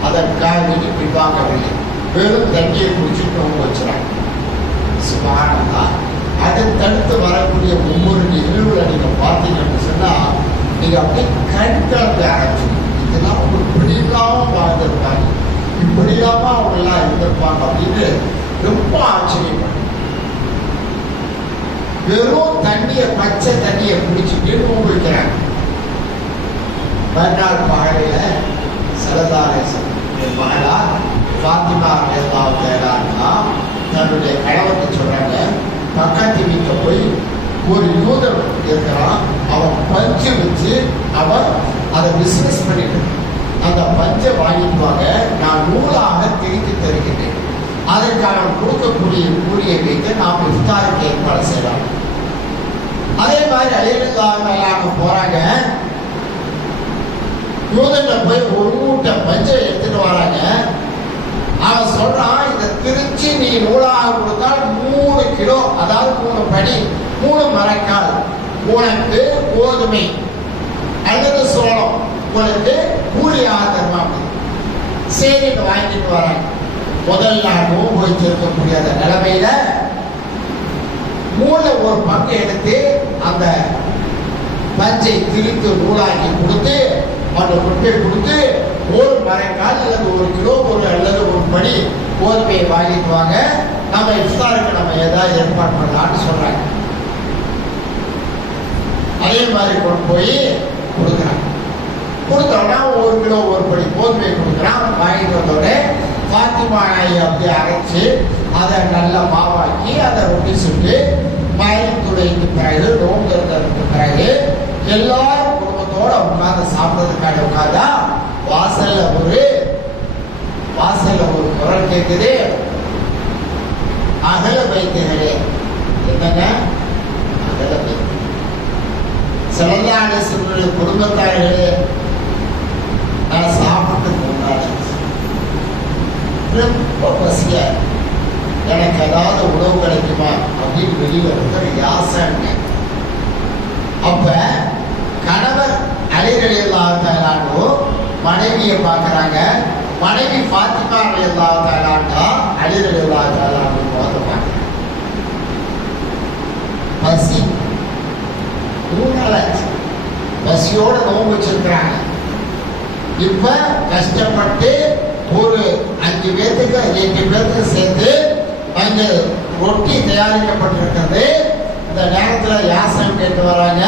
அதற்காக வேண்டி பின்வாங்கவில்லை. வெறும் தண்ணியை குடிச்சுட்டு அவங்க வச்சுறாங்க. சுப்ஹானல்லாஹ். அடுத்தடுத்து வரக்கூடிய ஒவ்வொரு நிகழ்வுகளை நீங்க பார்த்தீங்கன்னு சொன்னா நீங்க அப்படியே கண் கலந்து ஆரம்பிச்சு, இதெல்லாம் அவங்க இப்படி இல்லாம வாழ்ந்திருப்பாங்க, இப்படி இல்லாம அவங்க எல்லாம் இருந்திருப்பாங்க அப்படின்னு ரொம்ப ஆச்சரியப்படும். வெறும் தண்ணியை, பச்சை தண்ணியை குடிச்சுட்டு நோன்பு வைக்கிறாங்க. மறுநாள் பகலில சலதாரேசன் மகளா ஃபாத்திமா ரலியல்லாஹு தஆலா அன்ஹா தன்னுடைய கணவருக்கு சொல்றாங்க, பக்கத்து வீட்டில் போய் ஒரு யூதர் இருக்கிறான், அவன் பஞ்சு வச்சு அவன் அதை பிசினஸ் பண்ணிட்டு, அந்த பஞ்சை வாங்கிட்டு வாங்க, நான் நூலாக திரித்து தருகிறேன், அதற்கு அவன் கொடுக்கக்கூடிய கூலியை வைத்து நாம் இஃப்தாருக்கு ஏற்பாடு செய்யலாம். அதே மாதிரி அலிரலியல்லாஹு போறாங்க. யூதன்ல போய் ஒரு மூட்டை பஞ்சை எடுத்துட்டு வராங்க. அவன் சொல்றான், இதை திரிச்சு நீ நூலாக கொடுத்தால் 3 கிலோ, அதாவது 3 படி, 3 மரக்கால் உனக்கு கோதுமை அல்லது சோளம் உனக்கு கூலியாக தருவாங்க. சரின்னு வாங்கிட்டு வராங்க. முதல் நாள் நோன்பு வைத்திருக்கக்கூடிய அந்த நிலைமையில 1 பங்கு எடுத்து அந்த பஞ்சை திரித்து நூலாக்கி கொடுத்து அந்த குட்டை கொடுத்து 1 மரக்கால் அல்லது 1 கிலோ அல்லது 1 படி கோதுமையை வாங்கிட்டு வாங்க, நம்ம இஃப்தாருக்கு நம்ம ஏதாவது ஏற்பாடு பண்ணலாம்னு சொல்றாங்க. அதே மாதிரி கொண்டு போய் கொடுக்குறாங்க. கொடுத்தோம்னா 1 கிலோ 1 படி கோதுமையை கொடுக்குறான். வாங்கிட்டு வந்தோட ஃபாத்திமா நாயகி அப்படியே அரைச்சு அதை நல்லா மாவாக்கி அதை ரொட்டி சுட்டு மயத்துடைக்கு பிறகு நோம்புறதுக்கு பிறகு எல்லாரும் குடும்பத்தோட உட்கார்ந்து சாப்பிட்றதுக்காக உட்கார்ந்தா வாசல்ல ஒரு குரல் கேட்குது, அகல வைத்திகளே. என்னங்க அகல வைத்து ஸல்லல்லாஹு அலைஹி வஸல்லம் குடும்பத்தார்களே, நான் சாப்பிட்டு போனாலும் ரொம்ப பசியா, எனக்கு ஏதாவது உணவு கிடைக்குமா அப்படின்னு வெளியில வந்து யாசங்க. அப்ப கணவர் அலி ரலியல்லாஹு தஆலா மனைவியை பார்க்கறாங்க. மனைவி ஃபாத்திமா ரலியல்லாஹு தஆலா அலி ரலியல்லாஹு தஆலா பார்க்கறாங்க. பசி பசியோட நோம்பு வச்சிருக்கிறாங்க. இப்ப கஷ்டப்பட்டு ஒரு 5 பேருக்கு 8 பேருக்கு சேர்த்து அங்க ரொட்டி தயாரிக்கப்பட்டிருக்கிறது. இந்த நேரத்துல யாசனம் கேட்டு வராங்க.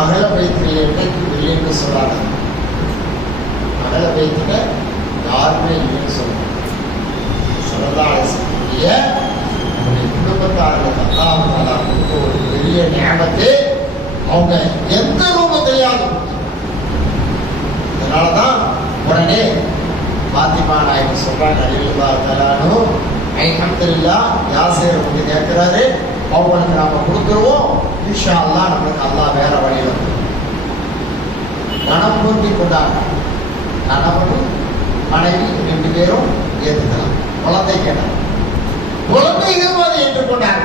அகல பைத்தில என்னைக்கு இல்லைன்னு சொல்றாங்க. அகல பைத்தில யாருமே இல்லைன்னு சொல்றாங்க. ஸல்லல்லாஹு அலைஹி வஸல்லம் குடும்பத்தார்களுக்கு அல்லாஹ் தஆலா கொடுத்த ஒரு பெரிய நியமத்து. அவங்க எந்த ரூபம் தெரியாது. அதனாலதான் உடனே பாத்திமா நாயகி சொல்றாங்க, ரலியல்லாஹு தஆலா அல்ஹம்துலில்லாஹ் யாசேர் வந்து கேட்கிறாரு, அவங்களுக்கு நாம கொடுத்துருவோம், இன்ஷா அல்லாஹ் நம்மளுக்கு அல்லாஹ் வேற வழியில மனம் பூர்த்தி கொண்டாங்க. கணவன் மனைவி 2 பேரும் ஏற்றுக்கலாம். குழந்தை கேட்டாங்க, குழந்தைகளும் அதை ஏற்றுக்கொண்டாங்க.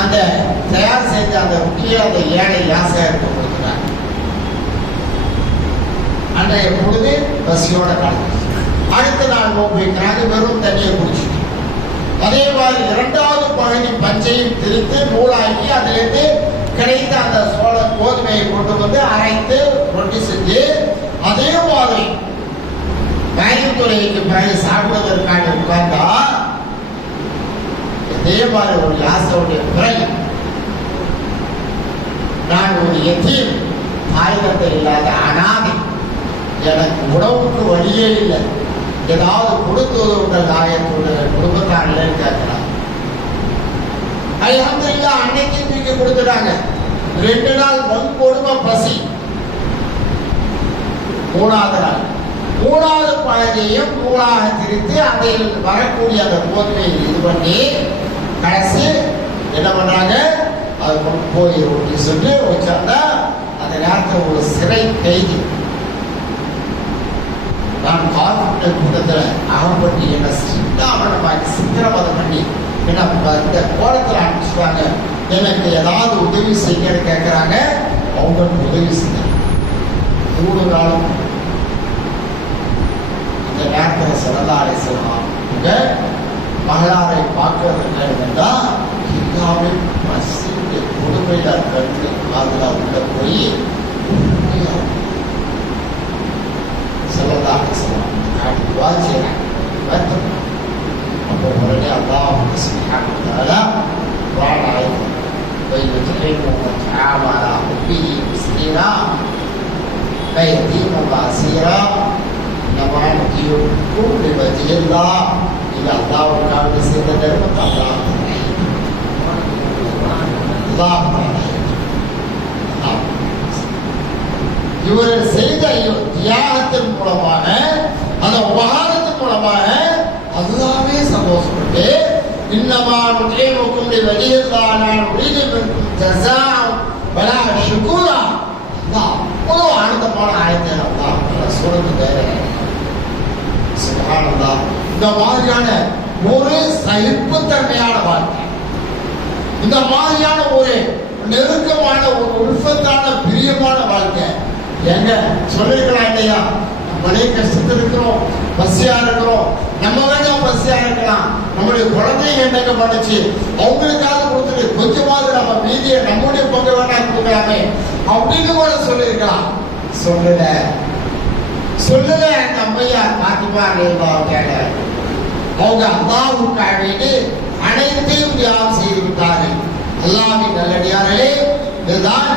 அந்த தயார் செய்த அந்த முக்கிய அந்த ஏழை யாசேருக்கு கொடுத்துட்டாங்க. அன்றைய பொழுது பசியோட கலந்து அடுத்த நாள் நோன்பு வைக்கிறாங்க. வெறும் தண்ணியை குடிச்சிட்டு அதே மாதிரி 2வது பகுதி பஞ்சையும் திரித்து நூலாக்கி அதிலிருந்து கிடைத்த அந்த சோள கோதுமையை கொண்டு வந்து அரைத்து ரொட்டி செஞ்சு அதே மாதிரி வயதுத்துறைக்கு பிறகு சாப்பிடுவதற்காக உட்கார்ந்தா அதே மாதிரி ஒரு யாசோடைய பிறகு நான் ஒரு எத்தீம், தாய்தந்தை இல்லாத அனாதை, எனக்கு உணவுக்கு வழியே இல்லை, ஏதாவது கொடுத்தது உங்கள் நாயத்துடைய குடும்பத்தார்களே கேட்கிறாங்க. அல்ஹம்துலில்லாஹ் அன்னைக்கு தூக்கி கொடுத்துட்டாங்க. 2 நாள் கொடுமை பசி. 3வது நாள் 3வது பகுதியையும் நூலாக திரித்து அதில் வரக்கூடிய அந்த கோதுமையை இது பண்ணி கடைசி என்ன பண்றாங்க, அதை கொண்டு போய் ஒட்டி சொல்லி வச்சிருந்தா அந்த நேரத்தில் ஒரு சிறை கைதி நான் கார்பரேட் கூட்டத்தில் அகப்பட்டு என்ன சிந்தாமணமாக்கி சித்திரவதம் பண்ணி என்ன இந்த கோலத்தில் அனுப்பிச்சுட்டாங்க. எனக்கு ஏதாவது உதவி செய்யன்னு கேட்கிறாங்க. அவங்களுக்கு உதவி செஞ்சாங்க. 3 நாளும் இந்த நேரத்தில் ஸல்லல்லாஹு அலைஹி வஸல்லம் மகளாரை பார்க்கறதுக்கு இருந்தால் எல்லாமே பசிக்கு கொடுமையில கண்டு அதில் உள்ள போய் ஸல்லல்லாஹு அலைஹி வஸல்லம் துஆ செய்றாங்க. அப்போ உடனே அல்லாஹ் சுப்ஹானஹு வ தஆலா குர்ஆன் ஆயத் وَيُطْعِمُونَ الطَّعَامَ عَلَى حُبِّهِ مِسْكِينًا وَيَتِيمًا وَأَسِيرًا إِنَّمَا نُطْعِمُكُمْ لِوَجْهِ اللَّهِ. இது அல்லாஹ்வுக்காக செய்த தர்மத்தை இவர் செய்த தியாகத்தின் மூலமாக அந்த உபகாரத்தின் மூலமாக அல்லாஹ்வே சந்தோஷப்பட்டு இன்னமா நுதைமுக்கும் லிவஜில்லாஹ் நான் உரீது மின்கும் ஜஸாஅ வலா ஷுக்கூரா. அவ்வளவு ஆனந்தமான ஆயத்தை அல்லாஹ் சூரத்துக்கு சுப்ஹானல்லாஹ். இந்த மாதிரியான ஒரு சகிப்புத்தன்மையான வாழ்க்கை, இந்த மாதிரியான ஒரு நெருக்கமான ஒரு உல்ஃபத்தான பிரியமான வாழ்க்கை எங்க சொல்லிருக்கலாம் இல்லையா? நம்மளே கஷ்டத்தில் இருக்கிறோம், பசியா இருக்கிறோம், நம்ம வேண்டாம் பசியா இருக்கலாம், நம்முடைய குழந்தைங்க என்னங்க பண்ணுச்சு, அவங்களுக்காக கொடுத்துட்டு கொஞ்சமாவது நம்ம மீதியை நம்முடைய பங்கு வேண்டாம் கொடுக்கலாமே அப்படின்னு கூட சொல்லியிருக்கலாம். சொல்லல அந்த அம்மையார் பாத்திமா ரலியல்லாஹு அவங்க அல்லாஹ்வுக்காக வேண்டி அனைத்தையும் தியாகம் செய்து விட்டார்கள். அல்லாஹ்வின் நல்லடியார்களே, இதுதான்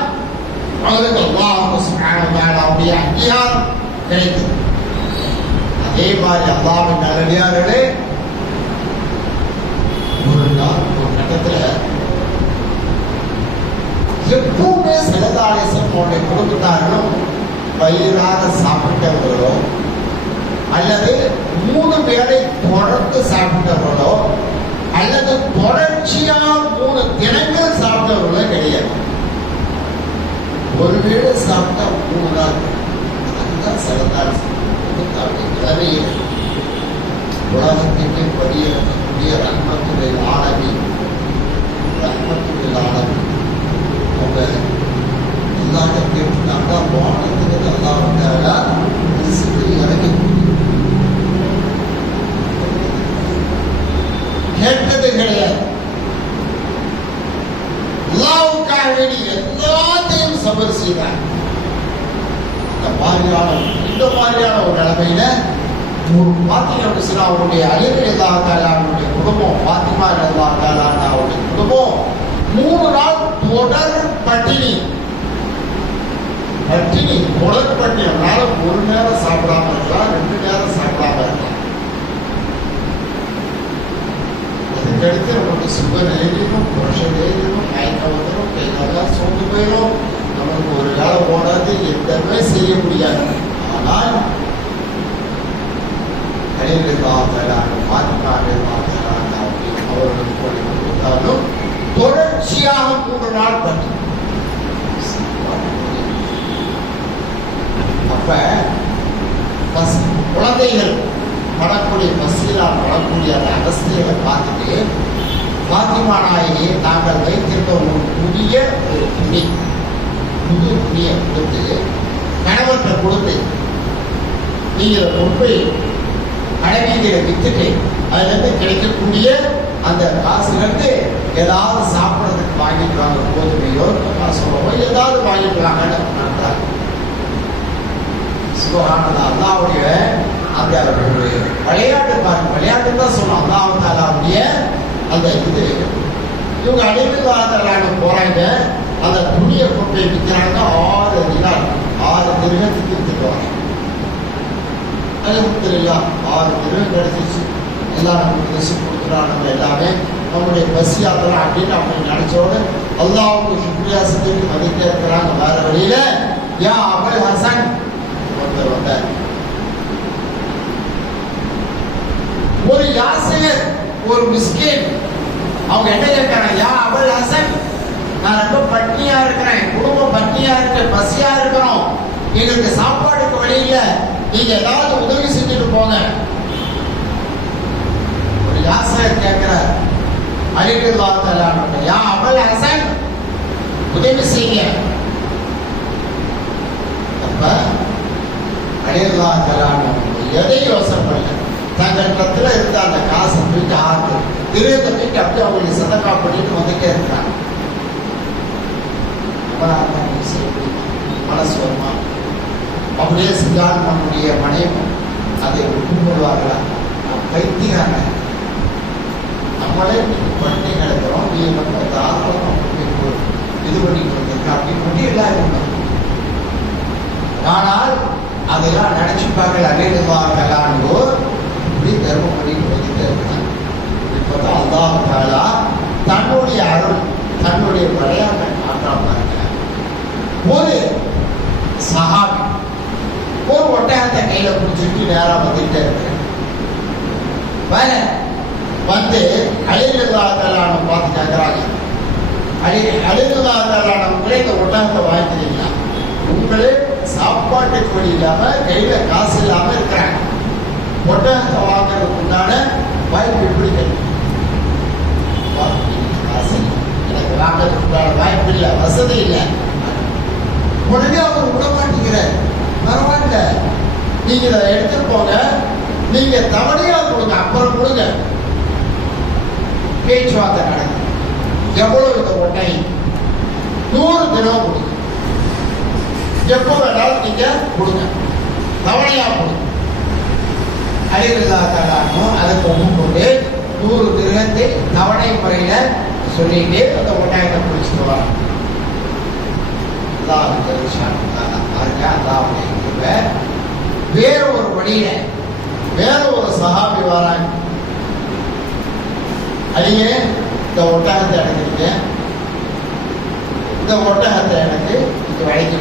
அவருக்கு அல்லாஹ் சுப்ஹானஹு வ தஆலாவுடைய அங்கீகாரம் கிடைத்தது. அதே மாதிரி அல்லாஹ்வின் நல்லடியார்களே, ஒரு கட்டத்தில் எப்பவுமே சிலதாலேசம் அவருடைய குடும்பத்தார்களும் வயிறாக சாப்பிட்டவர்களோ அல்லது 3 பேரை தொடர்ந்து சாப்பிட்டவர்களோ அல்லது தொடர்ச்சியா 3 தினங்கள் சாப்பிட்டவர்களோ கிடையாது. ஒருவேளை சாப்பிட்டா 3 நாள், அதுதான் சிலதாலேசம் நிலைமையே. உலகத்திற்கு படியக்கூடிய ரஹ்மத்துல் ஆலமீன் அவங்க எல்லாத்த கேட்டுட்டாங்க. வானத்துக்கு அல்லாஹ் இறங்கி கேட்டது கிடையாது. அல்லாஹ்வுக்காக வேண்டி எல்லாத்தையும் சபர் செய்தார். இந்த மாதிரியான ஒரு நிலைமையில பாத்தீங்கன்னா அவருடைய அலிரலி அல்லாஹ் தஆலாவுடைய குடும்பம், பாத்திமா ரலியல்லாஹு தஆலா அவருடைய குடும்பம் 3 நாள் தொடர் பட்டினி. தொடர் பட்டினி. அதனால 1 நேரம் சாப்பிடாம இருக்கலாம், 2 நேரம் சாப்பிடாம இருக்கலாம். அதுக்கடுத்து நமக்கு சுகர் ஏறிடும், பிரஷர் ஏறிடும், மயக்கம் வந்துடும், கை காலம் சோர்ந்து போயிடும், நமக்கு ஒரு வேலை போடாது, எதுவுமே செய்ய முடியாது. ஆனால் அவர்களுக்கு தொடர்ச்சியாக 3 நாள் பற்றி. அப்ப குழந்தைகள் படக்கூடிய பசியினால் படக்கூடிய அந்த அவஸ்தைகளை பார்த்துட்டு பாத்திமா நாயகி தாங்கள் வைத்திருந்த ஒரு புதிய துணி, புது துணியை கொடுத்து கணவர்கிட்ட கொடுத்து, நீங்க கொண்டு கடைவீதியை வித்துட்டு அதுல இருந்து கிடைக்கக்கூடிய அந்த காசுலேருந்து ஏதாவது சாப்பிட்றதுக்கு வாங்கிட்டு வாங்க, கோதுமையோ சொல்லுவோ ஏதாவது வாங்கிட்டு வாங்கன்னு சுபஹானல்லாஹ். அல்லாஹ்வுடைய அந்த விளையாட்டு பாருங்க, விளையாட்டு தான் சொல்லணும். அல்லாஹ் தஆலாவுடைய அந்த இது இவங்க அடிமைவாதலான போறாங்க, அந்த துணியை கொண்டு போய் விற்கிறாங்க. 6 தினார் 6 திரகத்துக்கு வித்துக்குவாங்க. அல்ஹம்துலில்லாஹ் 6 திரகம் கிடைச்சிச்சு. எல்லாம் நமக்கு ரிசி கொடுக்குறான். நம்ம எல்லாமே நம்முடைய பசியாத்தலாம் அப்படின்னு அவங்க நினைச்சோடு அல்லாஹ்வுக்கு சுக்ரியா செஞ்சு மதிக்க இருக்கிறாங்க. வேற வழியில யா அபுல் ஹசன் ஒருத்தர் வந்தார். ஒரு யாசிர், ஒரு மிஸ்கின், அவங்க என்ன கேட்கிறாங்க, யா அபுல் ஹசன், நான் ரொம்ப பட்னியா இருக்கிறேன், குடும்பம் பட்னியா இருக்கு, பசியா இருக்கிறோம், எங்களுக்கு சாப்பாடுக்கு வழி இல்ல, நீங்க ஏதாவது உதவி செஞ்சுட்டு போங்க. ஒரு யாசிர் கேட்கிறார் அலிரலியல்லாஹு தஆலா, யா அபுல் ஹசன் உதவி செய்யுங்க. அப்ப அலிரலியல்லாஹு தஆலா எதையும் யோசனை பண்ணல, தங்களிடத்துல இருந்த அந்த காசை போயிட்டு 6 திரகத்தை போயிட்டு அப்படியே அவங்களுக்கு சதக்கா பண்ணிட்டு வந்துட்டே இருக்கிறாங்க. மனசு வருமா? அப்படியே சிங்கான் நம்முடைய மனைவி அதை விட்டுப்படுவார்களா? பைத்தியாங்க, நம்மளே பண்ணி நடக்கிறோம், நீ நம்ம தாராளம் இது பண்ணிட்டு வந்திருக்கா அப்படின்னு பண்ணி எல்லாரும். ஆனால் அதெல்லாம் நினைச்சுப்பாங்க அலிரலியல்லாஹு இப்படி தர்மம் பண்ணிட்டு வந்துட்டே இருக்காங்க. இப்பதான் அல்லாஹ் தஆலா தன்னுடைய அருள், தன்னுடைய விளையாட்டை காட்டாம ஒரு சஹாபி ஒரு ஒட்டகத்தை கையில பிடிச்சிட்டு நேரா வந்துட்டே இருக்கு. வந்து அலிரலியல்லாஹு தஆலா பார்த்து கேட்கிறாங்க, அலிரலியல்லாஹு தஆலா உங்களே இந்த ஒட்டகத்தை வாங்கிக்கிறீங்களா? உங்களே சாப்பாட்டுக்கு வழி இல்லாம கையில காசு இல்லாம இருக்கிறாங்க, ஒட்டகத்தை வாங்குறதுக்கு உண்டான வாய்ப்பு எப்படி கிடைக்கும்? எனக்கு வாங்குறதுக்கு உண்டான வாய்ப்பு இல்லை, வசதி இல்லை. உடனே அவர் விட மாட்டேங்கிறார். பரவாயில்ல, நீங்க இதை எடுத்துட்டு போங்க, நீங்க தவணையா கொடுங்க, அப்புறம் கொடுங்க. பேச்சுவார்த்தை நடக்குது. எவ்வளவு இந்த ஒட்டை? 100 தினம் கொடுங்க, எப்போ வேணாலும் நீங்க கொடுங்க, தவணையா கொடுங்க. அலிரலியல்லாஹு தஆலா அதுக்கு ஒப்புக்கொண்டு 100 திரகத்தை தவணை முறையில சொல்லிட்டு அந்த ஒட்டகத்தை பிடிச்சிட்டு வராங்க. வேற ஒரு வழியில வேற ஒரு சஹாபி வராங்க. அடியே இந்த ஒட்டகத்தை அடைக்கிறீங்க, இந்த ஒட்டகத்தை எனக்கு இது வழங்கி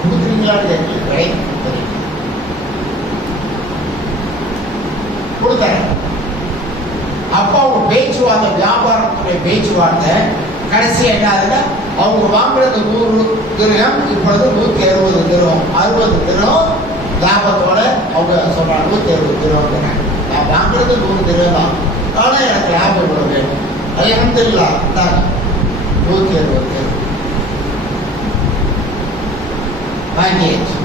கொடுக்குறீங்களான்னு கேட்கல, வழங்கி கொடுக்குறீங்க. கொடுத்தேன். அப்போ அவங்க பேச்சுவார்த்தை, வியாபாரத்துடைய பேச்சுவார்த்தை கடைசி என்னாதுன்னா அவங்க வாங்குறது 100 திரகம், இப்பொழுது 160 திரகம், 60 திரகம் லாபத்தோட அவங்க சொல்றாங்க 160 திரகம். நான் வாங்குறது 100 திரகம் தான், ஆனா எனக்கு லாபம் இவ்வளவு வேணும். அல்ஹம்துலில்லாஹ், 160 திரகம் வாங்கியாச்சு.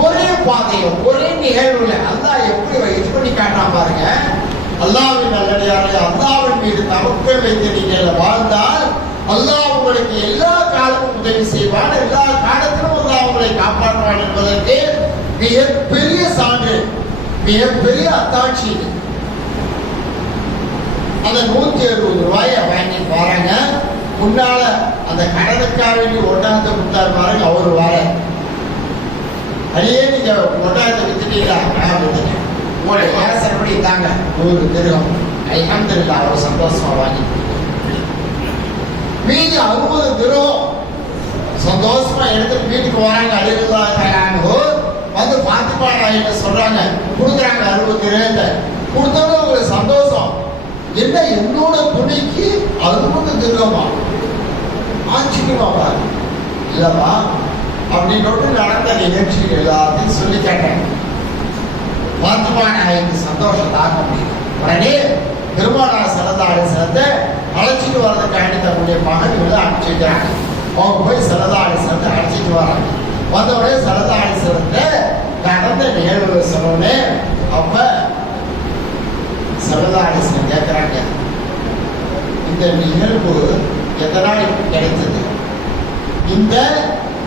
ஒரே பாதையில ஒரே நிகழ்வுல அல்லாஹ் எப்படி இது பண்ணி காட்டான் பாருங்க. அல்லாஹ்வின் நல்லடியார்களே, அல்லாஹ்வின் மீது தவக்கல் வைத்து நீங்கள் வாழ்ந்தால் அல்லாஹ் உங்களுக்கு எல்லா காலமும் உதவி செய்வான், எல்லா காலத்திலும் அல்லாஹ் உங்களை காப்பாற்றுவான் என்பதற்கு மிகப்பெரிய சான்று, மிகப்பெரிய அத்தாட்சி. அந்த 160 ரூபாயை வாங்கி பாருங்க. முன்னால அந்த கடனுக்காக வேண்டி ஒட்டாந்த கொடுத்தாரு பாருங்க, அவரு வர அதையே நீங்க ஒட்டாந்த வித்துட்டீங்களா? வித்துட்டேன், உங்களுடைய வாசப்படி தாங்க 100 திரகம். அல்ஹம்துலில்லாஹ், அவர் சந்தோஷமா வாங்கி மீதி 60 திரகம் சந்தோஷமா எடுத்துட்டு வீட்டுக்கு வராங்க. அலிரல்லாஹு வந்து பாத்திமா நாயிட்ட சொல்றாங்க, கொடுக்குறாங்க 60 திரகத்தை. கொடுத்தோட ஒரு சந்தோஷம், என்ன என்னோட துணைக்கு 60 திரகமா? ஆச்சரியமா பாரு. இல்லவா அப்படின்னு நடந்த நிகழ்ச்சிகள் எல்லாத்தையும் சொல்லி கேட்டேன். பாத்திமா நாயிக்கு சந்தோஷம் தாங்க முடியும். உடனே பெருமானார் ஸல்லல்லாஹு அலைஹி வஸல்லத்தை அழைச்சிட்டு வர்றதுக்காண்டி தன்னுடைய மகன்களை அனுப்பிச்சிருக்கிறாங்க. அவங்க போய் ஸல்லல்லாஹு அலைஹி வஸல்லத்தை அழைச்சிட்டு வராங்க. வந்த உடனே ஸல்லல்லாஹு அலைஹி வஸல்லத்தை நடந்த நிகழ்வு சொன்னோடனே அப்ப ஸல்லல்லாஹு அலைஹி வஸல்லம் கேட்கிறாங்க, இந்த நிகழ்வு எதனால் கிடைத்தது? இந்த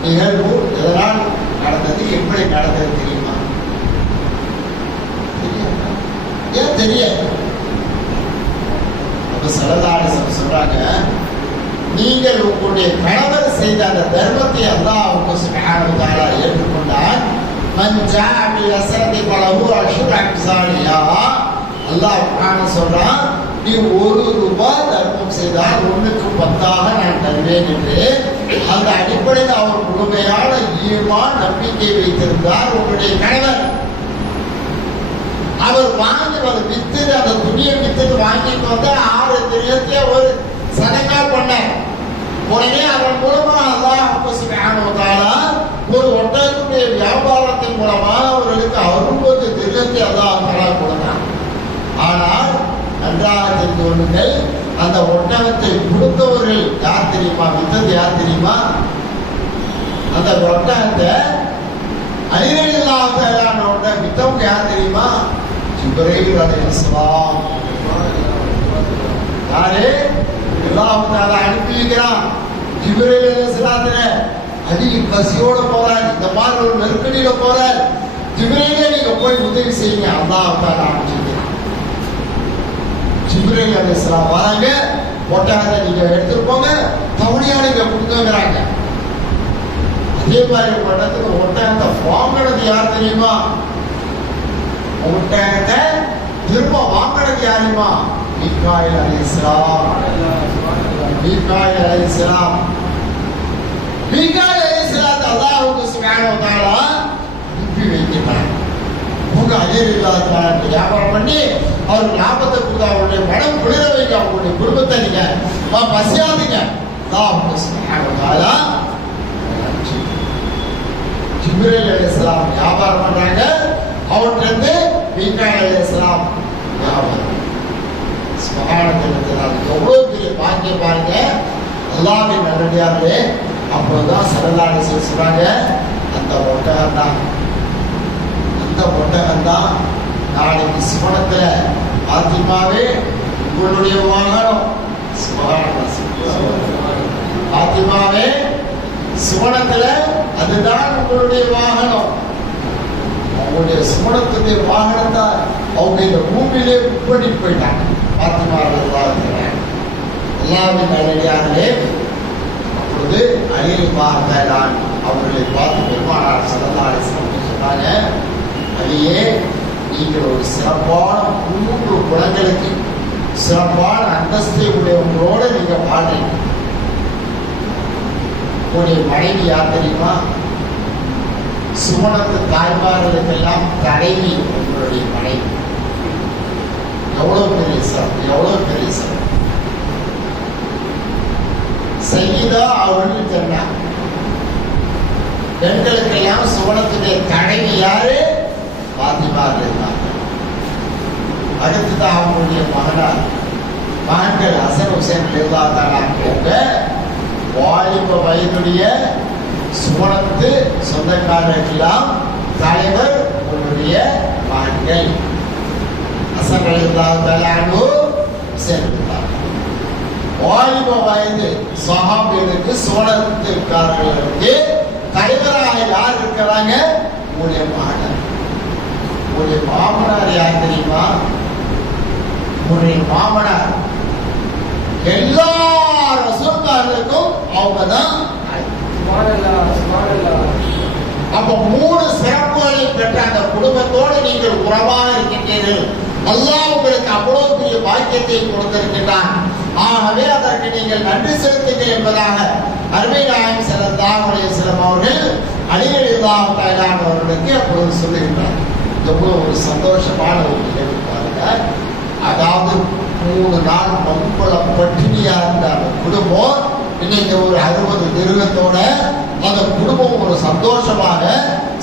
நிகழ்வு எதனால் நடந்தது? எப்படி நடந்தது தெரியுமா? ஏன் தெரியாது? அப்ப ஸல்லல்லாஹு அலைஹி வஸல்லம் சொல்றாங்க, நீங்கள் உங்களுடைய கணவர் செய்த அந்த தர்மத்தை அல்லாஹ் சுப்ஹானஹு வ தஆலா ஏற்றுக்கொண்டால், மன் ஜாஅ பில் ஹஸனத்தி ஃபலஹு அஷ்ரு அம்சாலிஹா. அல்லாஹ் குர்ஆன்ல சொல்றான், நீ 1 ரூபாய் தர்மம் செய்தால் 1க்கு 10ஆக நான் தருவேன் என்று. அந்த அடிப்படையில் அவர் முழுமையான ஈமான் நம்பிக்கை வைத்திருந்தார் உங்களுடைய கணவர். அவர் வாங்கி வித்து அந்த துணியை வித்து வாங்கிட்டு வந்து 6 திரகத்தை ஒரு சதக்கா பண்ணார். உடனே அதன் மூலமா அல்லாஹ் சுப்ஹானஹு வ தஆலா ஒரு ஒட்டகத்துடைய வியாபாரத்தின் மூலமா அவர்களுக்கு 60 திரகத்தை அல்லாஹ் தஆலா கொடுத்தார். ஆனால் நன்றாக தெரிந்து கொள்ளுங்கள், அந்த ஒட்டகத்தை கொடுத்தவர்கள் யார் தெரியுமா? வித்தது யார் தெரியுமா? அந்த ஒட்டகத்தை அலி ரலியல்லாஹு தஆலா அன்ஹு வித்தவங்க யார் தெரியுமா? ஜிப்ரீல் அலைஹிஸ்ஸலாம். யாரு? அல்லாஹ் தஆலா அனுப்பி வைக்கிறான். ஜிப்ரீல் அலைஹிஸ்ஸலாத்துல அலி பசியோட போறார், இந்த மாதிரி ஒரு நெருக்கடியில போறார். ஜிப்ரீலே நீங்க போய் உதவி செய்யுங்க, அல்லாஹ் தஆலா அனுப்பிச்சிருக்கிறான். ஜிப்ரீல் அலைஹிஸ்ஸலாம் வராங்க, ஒட்டகத்தை நீங்க எடுத்துட்டு போங்க, தவணையா நீங்க கொடுங்கறாங்க. அதே மாதிரி ஒட்டகத்தை வாங்கினது யார் தெரியுமா? ஒட்டகத்தை திரும்ப வாங்கினது யாருமா? மீகாயில் அலைஹிஸ்ஸலாம். மீகாயில் அலைஹிஸ்ஸலாம். மீகாயில் அலைஹிஸ்ஸலாம் அல்லாஹ் சுப்ஹானஹு வ தஆலா அனுப்பி வைக்கிறார். உங்க அலிரல்லாஹு வியாபாரம் பண்ணி அவருக்கு லாபத்தை கொடுத்து அவருடைய மனம் குளிர வைங்க, அவங்களுடைய குடும்பத்தை நீங்க பசியாதீங்க. அல்லாஹ் சுப்ஹானஹு வ தஆலா ஜிப்ரீல் அலைஹிஸ்ஸலாம் வியாபாரம் பண்றாங்க, அவற்றிலிருந்து மீகாயில் அலைஹிஸ்ஸலாம் வியாபாரம். சுப்ஹானல்லாஹ், எவ்வளவு பெரிய பாக்கியம் பாருங்க. அல்லாஹ்வின் நல்லடியார்களே, அப்போதான் ஸல்லல்லாஹு அலைஹி வஸல்லம் சொல்றாங்க, அந்த ஒட்டகம் தான் நாளைக்கு சுவனத்துல பாத்திமாவே உங்களுடைய வாகனம். பாத்திமாவே சுவனத்துல அதுதான் உங்களுடைய வாகனம். அவங்களுடைய சுவனத்துடைய வாகனத்தை அவங்க இந்த பூமியிலே பண்ணி போயிட்டாங்க. பாத்திமா அல்லாஹ்வின் நல்லடியார்களே, அப்பொழுது அலி ரலியல்லாஹு அவர்களை பார்த்து பெருமானார் ஸல்லல்லாஹு அலைஹி வஸல்லம் சொன்னாங்க, அலியே, நீங்கள் ஒரு சிறப்பான 3 குணங்களுக்கு சிறப்பான அந்தஸ்தை உடையவங்களோட நீங்க வாழ்றீங்க. உங்களுடைய மனைவி யார் தெரியுமா? சுமணத்து தாய்மார்களுக்கெல்லாம் தலைவி உங்களுடைய மனைவி. எவ்வளவு பெரிய சிறப்பு, எவ்வளவு பெரிய சிறப்பு. செய்தா அவள் சொன்னா பெண்களுக்கெல்லாம் சுவனத்துடைய தலைவி யாரு? பாத்திமா இருந்தாங்க. அடுத்ததான் அவங்களுடைய மகன்கள் ஹசன் ஹுசைன் போக வாலிப வயதுடைய சுவனத்து சொந்தக்காரர்களெல்லாம் தலைவர் உங்களுடைய மகன்கள் ஹசன் ரலியல்லாஹு ஹுசைன். வாலிப வயது சஹாபிகளுக்கு சுவனத்துக்காரர்களுக்கு தலைவராக யார் இருக்கிறாங்க? உங்களுடைய மாமனார். உங்களுடைய மாமனார் யார் தெரியுமா? உங்களுடைய மாமனார் எல்லா ரசூல்மார்களுக்கும் அவங்க தான். அப்ப 3 சிறப்புகளை பெற்ற அந்த குடும்பத்தோடு நீங்கள் உறவாக இருக்கின்றீர்கள். அல்லாஹ் உங்களுக்கு அவ்வளவு பெரிய பாக்கியத்தை கொடுத்திருக்கின்றான். ஆகவே அதற்கு நீங்கள் நன்றி செலுத்துங்கள் என்பதாக அருமை நாயகம் ஸல்லல்லாஹு அலைஹி வஸல்லம் அவர்கள் அலி ரலியல்லாஹு தஆலா அவர்களுக்கு அப்பொழுது சொல்லுகின்றார். எவ்வளவு ஒரு சந்தோஷமான ஒரு நிகழ்வு பாருங்க. அதாவது 3 நாள் பங்குல பட்டினியா இருந்த அந்த குடும்பம் இன்னைக்கு ஒரு 60 திருகத்தோட அந்த குடும்பம் ஒரு சந்தோஷமாக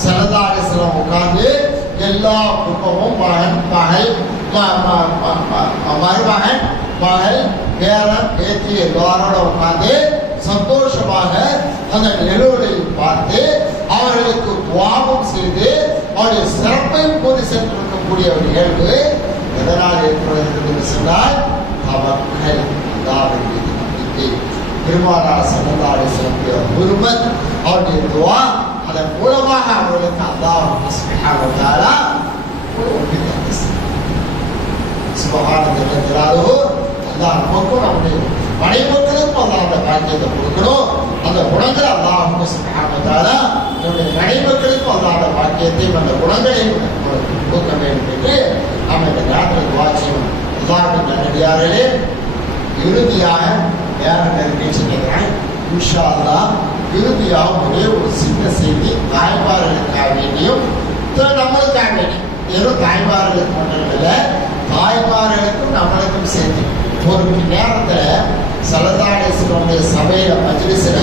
ஸல்லல்லாஹு அலைஹி வஸல்லம் உட்கார்ந்து எல்லா குடும்பமும் மகன் மகள் மருமகன் மகள் பேரன் பேத்தி எல்லாரோட உட்கார்ந்து சந்தோஷமாக அந்த நிகழ்வுகளை பார்த்து அவர்களுக்கு துவாபம் செய்து அவருடைய சிறப்பையும் கூறி சென்றிருக்கக்கூடிய ஒரு நிகழ்வு எதனால் ஏற்படுகிறது என்று சொன்னால் அவர்கள் அல்லாஹ்வின் மீது நம்பிக்கை, பெருமானார் ஸல்லல்லாஹு அலைஹி வஸல்லம் ஒருவர் அவருடைய துவா அதன் மூலமாக அவர்களுக்கு அல்லாஹ் சுப்ஹானஹு வ தஆலா சுபஹானல்லாஹு அல்லாஹ் நமக்கும் நம்முடைய மனைவர்களுக்கும் அல்லாஹ் அந்த பாக்கியத்தை கொடுக்கணும். அந்த குணங்களை அல்லாஹ் சுப்ஹானஹு வ தஆலா நம்முடைய மனைவர்களுக்கும் அல்லாஹ் அந்த பாக்கியத்தையும் அந்த குணங்களையும் கொடுக்க வேண்டும் என்று நாம் இந்த நேரத்தில் துவா செய்யணும். அல்லாஹ்வின் நல்லடியார்களே, இறுதியாக நேரம் நெருங்கிச்சு நினைக்கிறேன். இன்ஷா அல்லாஹ் இறுதியாக ஒரே ஒரு சின்ன செய்தி தாய்மார்களுக்காக வேண்டியும் நம்மளுக்காக வேண்டியும், வெறும் தாய்மார்களுக்கு மட்டும் இல்லை, தாய்மார்களுக்கும் நம்மளுக்கும் சேர்த்து ஒரு நேரத்துல ஸல்லல்லாஹு அலைஹி வஸல்லம் சபையில மஜ்லிஸ்ல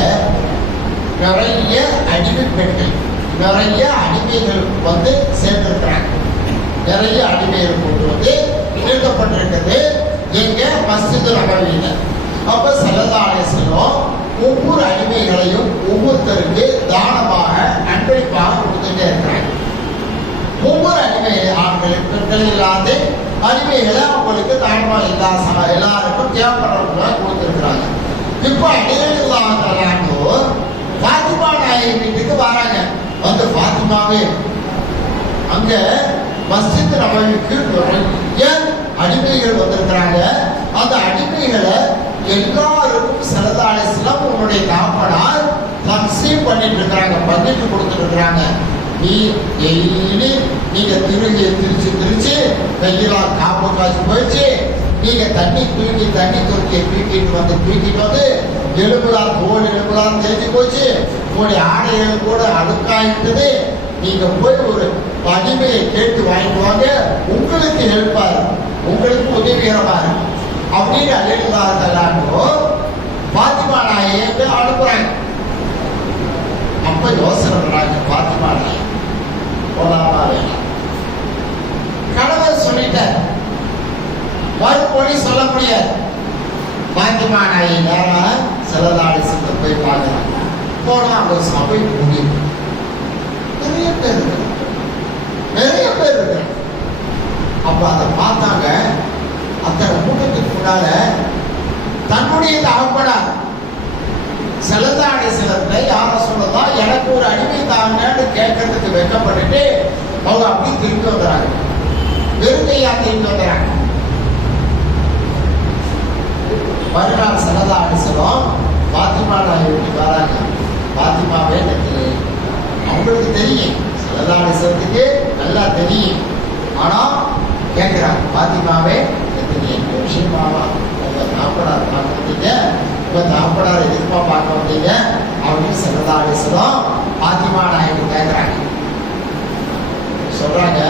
நிறைய அடிமை பெண்கள், நிறைய அடிமைகள் வந்து சேர்ந்திருக்கிறாங்க. நிறைய அடிமைகள் கொண்டு வந்து நிறுத்தப்பட்டிருக்கிறது எங்க மஸ்ஜிதுல் நபவியில. அப்ப ஸல்லல்லாஹு அலைஹி வஸல்லம் ஒவ்வொரு அடிமைகளையும் ஒவ்வொருத்தருக்கு தானமாக அன்பளிப்பாக கொடுத்துட்டே இருக்கிறாங்க. ஒவ்வொரு அடிமை ஆண்கள் பெண்கள் இல்லாத அடிமைகளை அவங்களுக்கு தாய்மார் எல்லாருக்கும் தேவைப்படுறவங்க கொடுத்துருக்குறாங்க. இப்போ அடிமைகளாக பாத்திமா நாயகி வீட்டுக்கு வராங்க. வந்து பாத்திமாவே அங்க மஸ்ஜித் நபவிக்கு நிறைய அடிமைகள் வந்திருக்கிறாங்க. அந்த அடிமைகளை எல்லாருக்கும் ஸல்லல்லாஹு அலைஹி வஸல்லம் உன்னுடைய தாப்பனார் தக்ஸீம் பண்ணிட்டு இருக்கிறாங்க, பங்கிட்டு கொடுத்துட்டு இருக்கிறாங்க. நீ டெய்லி நீங்க திருச்சி கையெல்லாம் காப்பு காசு போயிடுச்சு, நீங்க தண்ணி துருக்கியை தூக்கிட்டு வந்து எலும்புலாம் தோல் எலும்புலாம் தேய்ச்சி போச்சு, உங்களுடைய ஆடைகள் கூட அழுக்காயிட்டது. நீங்க போய் ஒரு அடிமையை கேட்டு வாங்கிட்டு வாங்க, உங்களுக்கு ஹெல்ப்பா இருக்கும், உங்களுக்கு உதவிகரமா இருக்கும் அப்படின்னு அழைக்கிறார்களோ பாத்திமா நாயகி அனுப்புறாங்க. அப்ப யோசனை பண்றாங்க, பாத்திமா நாயகி போலாமா வேணாம். கணவர் சொல்லிட்டார், மறுபடி சொல்ல முடியாது. பாத்திமா நாயகி நேரா ஸல்லல்லாஹு அலைஹி வஸல்லம் போய் பார்க்கறாங்க. போனா அவங்க சபை முடியும். நிறைய பேர் இருக்கிறாங்க. அப்ப அதை பார்த்தாங்க. அத்தனை கூட்டத்துக்கு முன்னால தன்னுடைய தகப்பனார் ஸல்லல்லாஹு அலைஹி வஸல்லம் யார சொல்லலாம் எனக்கு ஒரு அடிமை தாங்கன்னு கேட்கறதுக்கு வெட்கப்பட்டுட்டு அவங்க அப்படி திரும்பி வந்துறாங்க. வெறுங்கையா திரும்பி வந்துறாங்க. மறுநாள் ஸல்லல்லாஹு அலைஹி வஸல்லம் பாத்திமா நாயகி வராங்க. பாத்திமாவே எனக்கு அவங்களுக்கு தெரியும், ஸல்லல்லாஹு அலைஹி வஸல்லத்துக்கு நல்லா தெரியும். ஆனா கேட்கிறாங்க, பாத்திமாவே எனக்கு என்ன விஷயமாவா தாப்படார் பார்க்க வந்தீங்க, உங்க தாப்படார் எதுக்குமா பார்க்க வந்தீங்க அப்படின்னு ஸல்லல்லாஹு அலைஹி வஸல்லம் பாத்திமா நாயகி கேட்கிறாங்க. சொல்றாங்க,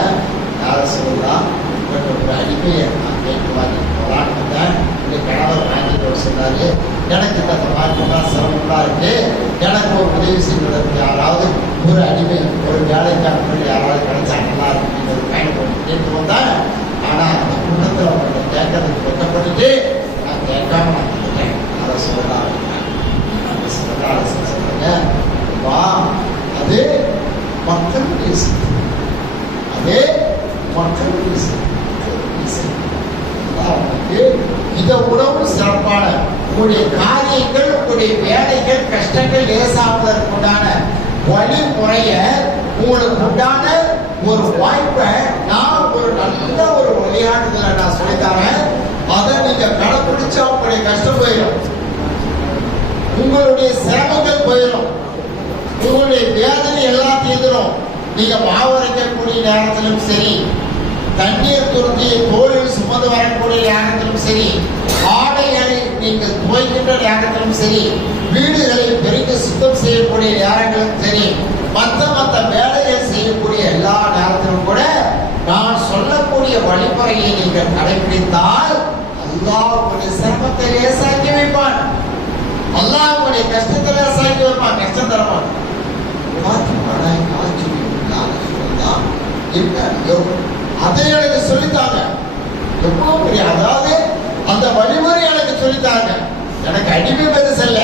யார சொல்லலாம் ஒரு அடிமையை நான் கேட்டு வாங்கி போலான்னு வந்தேன். இந்த கணவர் வாங்கிட்டு வர சொன்னாரு. எனக்கு இந்த மாற்றம்லாம் சிரமம்லாம் இருக்கு, எனக்கு ஒரு உதவி செய்வதற்கு யாராவது ஒரு அடிமை ஒரு வேலைக்காரர்கள் யாராவது கிடைச்சாங்களா அப்படிங்கிறது பயணப்பட்டு கேட்டு வந்தேன். ஆனா அந்த குடும்பத்தில் அவங்களை கேட்கறதுக்கு வெட்டப்பட்டுட்டு நான் கேட்காம நான் கேட்டேன். அதை சொல்லலாம் சொல்றாங்க, வா அது மக்களுடைய செய்தி, அது மக்களுடைய செய்தி. இதை உணவு சிறப்பான உங்களுடைய காரியங்கள், உங்களுடைய வேலைகள், கஷ்டங்கள் லேசாவதற்குண்டான வழிமுறைய உங்களுக்கு உண்டான ஒரு வாய்ப்பை நான் ஒரு நல்ல ஒரு வழிகாட்டுதலை நான் சொல்லித்தரேன். அதை நீங்க கடைப்பிடிச்சா உங்களுடைய கஷ்டம் போயிடும், உங்களுடைய சிரமங்கள் போயிடும், உங்களுடைய வேதனை எல்லாம் தீர்ந்துடும். நீங்க மாவரைக்கக்கூடிய நேரத்திலும் சரி, தண்ணீர் துருத்தியை தோளில் சுமந்து வரக்கூடிய நேரத்திலும் சரி, ஆடைகளை நீங்கள் துவைக்கின்ற நேரத்திலும் சரி, வீடுகளை பெருக்கி சுத்தம் செய்யக்கூடிய நேரங்களும் சரி, மற்ற வேலைகள் செய்யக்கூடிய எல்லா நேரத்திலும் கூட நான் சொல்லக்கூடிய வழிமுறையை நீங்கள் கடைபிடித்தால் அல்லாஹ் உங்களுடைய சிரமத்தை லேசாக்கி வைப்பான், அல்லாஹ் உங்களுடைய கஷ்டத்தை லேசாக்கி வைப்பான், கஷ்டம் தரவான். அதை எனக்கு சொல்லித்தாங்க, எவ்வளவு பெரிய, அதாவது அந்த வழிமுறை எனக்கு சொல்லித்தாங்க. எனக்கு அடிமை பெருசு அல்ல,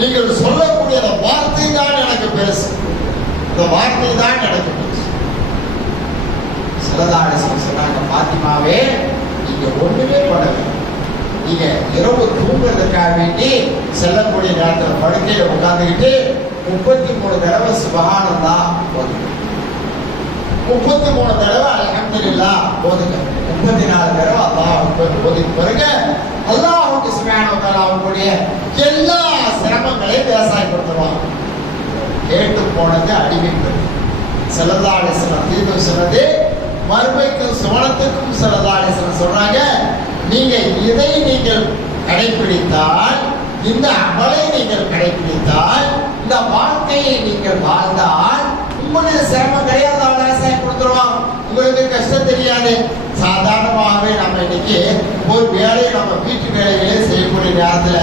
நீங்கள் சொல்லக்கூடிய அந்த வார்த்தை தான் எனக்கு பெருசு, இந்த வார்த்தை தான் எனக்கு பெருசு. ஸல்லல்லாஹு சொன்னாங்க, பாத்திமாவே நீங்க ஒண்ணுமே பண்ணல, நீங்க இரவு தூங்குறதுக்காக வேண்டி செல்லக்கூடிய நேரத்தில் படுக்கையில உட்கார்ந்துக்கிட்டு 33 தடவை சுப்ஹானல்லாஹ் ஓதுங்க, 33 தடவை அல்ஹம்துலில்லாஹ் ஓதுங்க, 34 தடவை அல்லாஹ் அக்பர் ஓதிக்கு பிறகு அல்லாஹ்வுக்கு சுப்ஹானஹு வ தஆலா அவங்களுடைய எல்லா சிரமங்களையும் லேசாய்ப்படுத்துவாங்க. கேட்டு போனது அடிமைப்பது. ஸல்லல்லாஹு அலைஹி வஸல்லம் தீர்ப்பு சொன்னது மறுமைக்கும் சுவனத்துக்கும் ஸல்லல்லாஹு அலைஹி வஸல்லம் சொல்றாங்க, நீங்க இதை நீங்கள் கடைபிடித்தால், இந்த அமலை நீங்கள் கடைபிடித்தால், இந்த வாழ்க்கையை நீங்கள் வாழ்ந்தால் உங்களுடைய சிரமங்களை அல்லாஹ் லேசாய் கொடுத்துருவான், உங்களுக்கு கஷ்டம் தெரியாது. சாதாரணமாகவே நம்ம இன்னைக்கு ஒரு வேலையை நம்ம வீட்டு வேலைகளே செய்யக்கூடிய நேரத்துல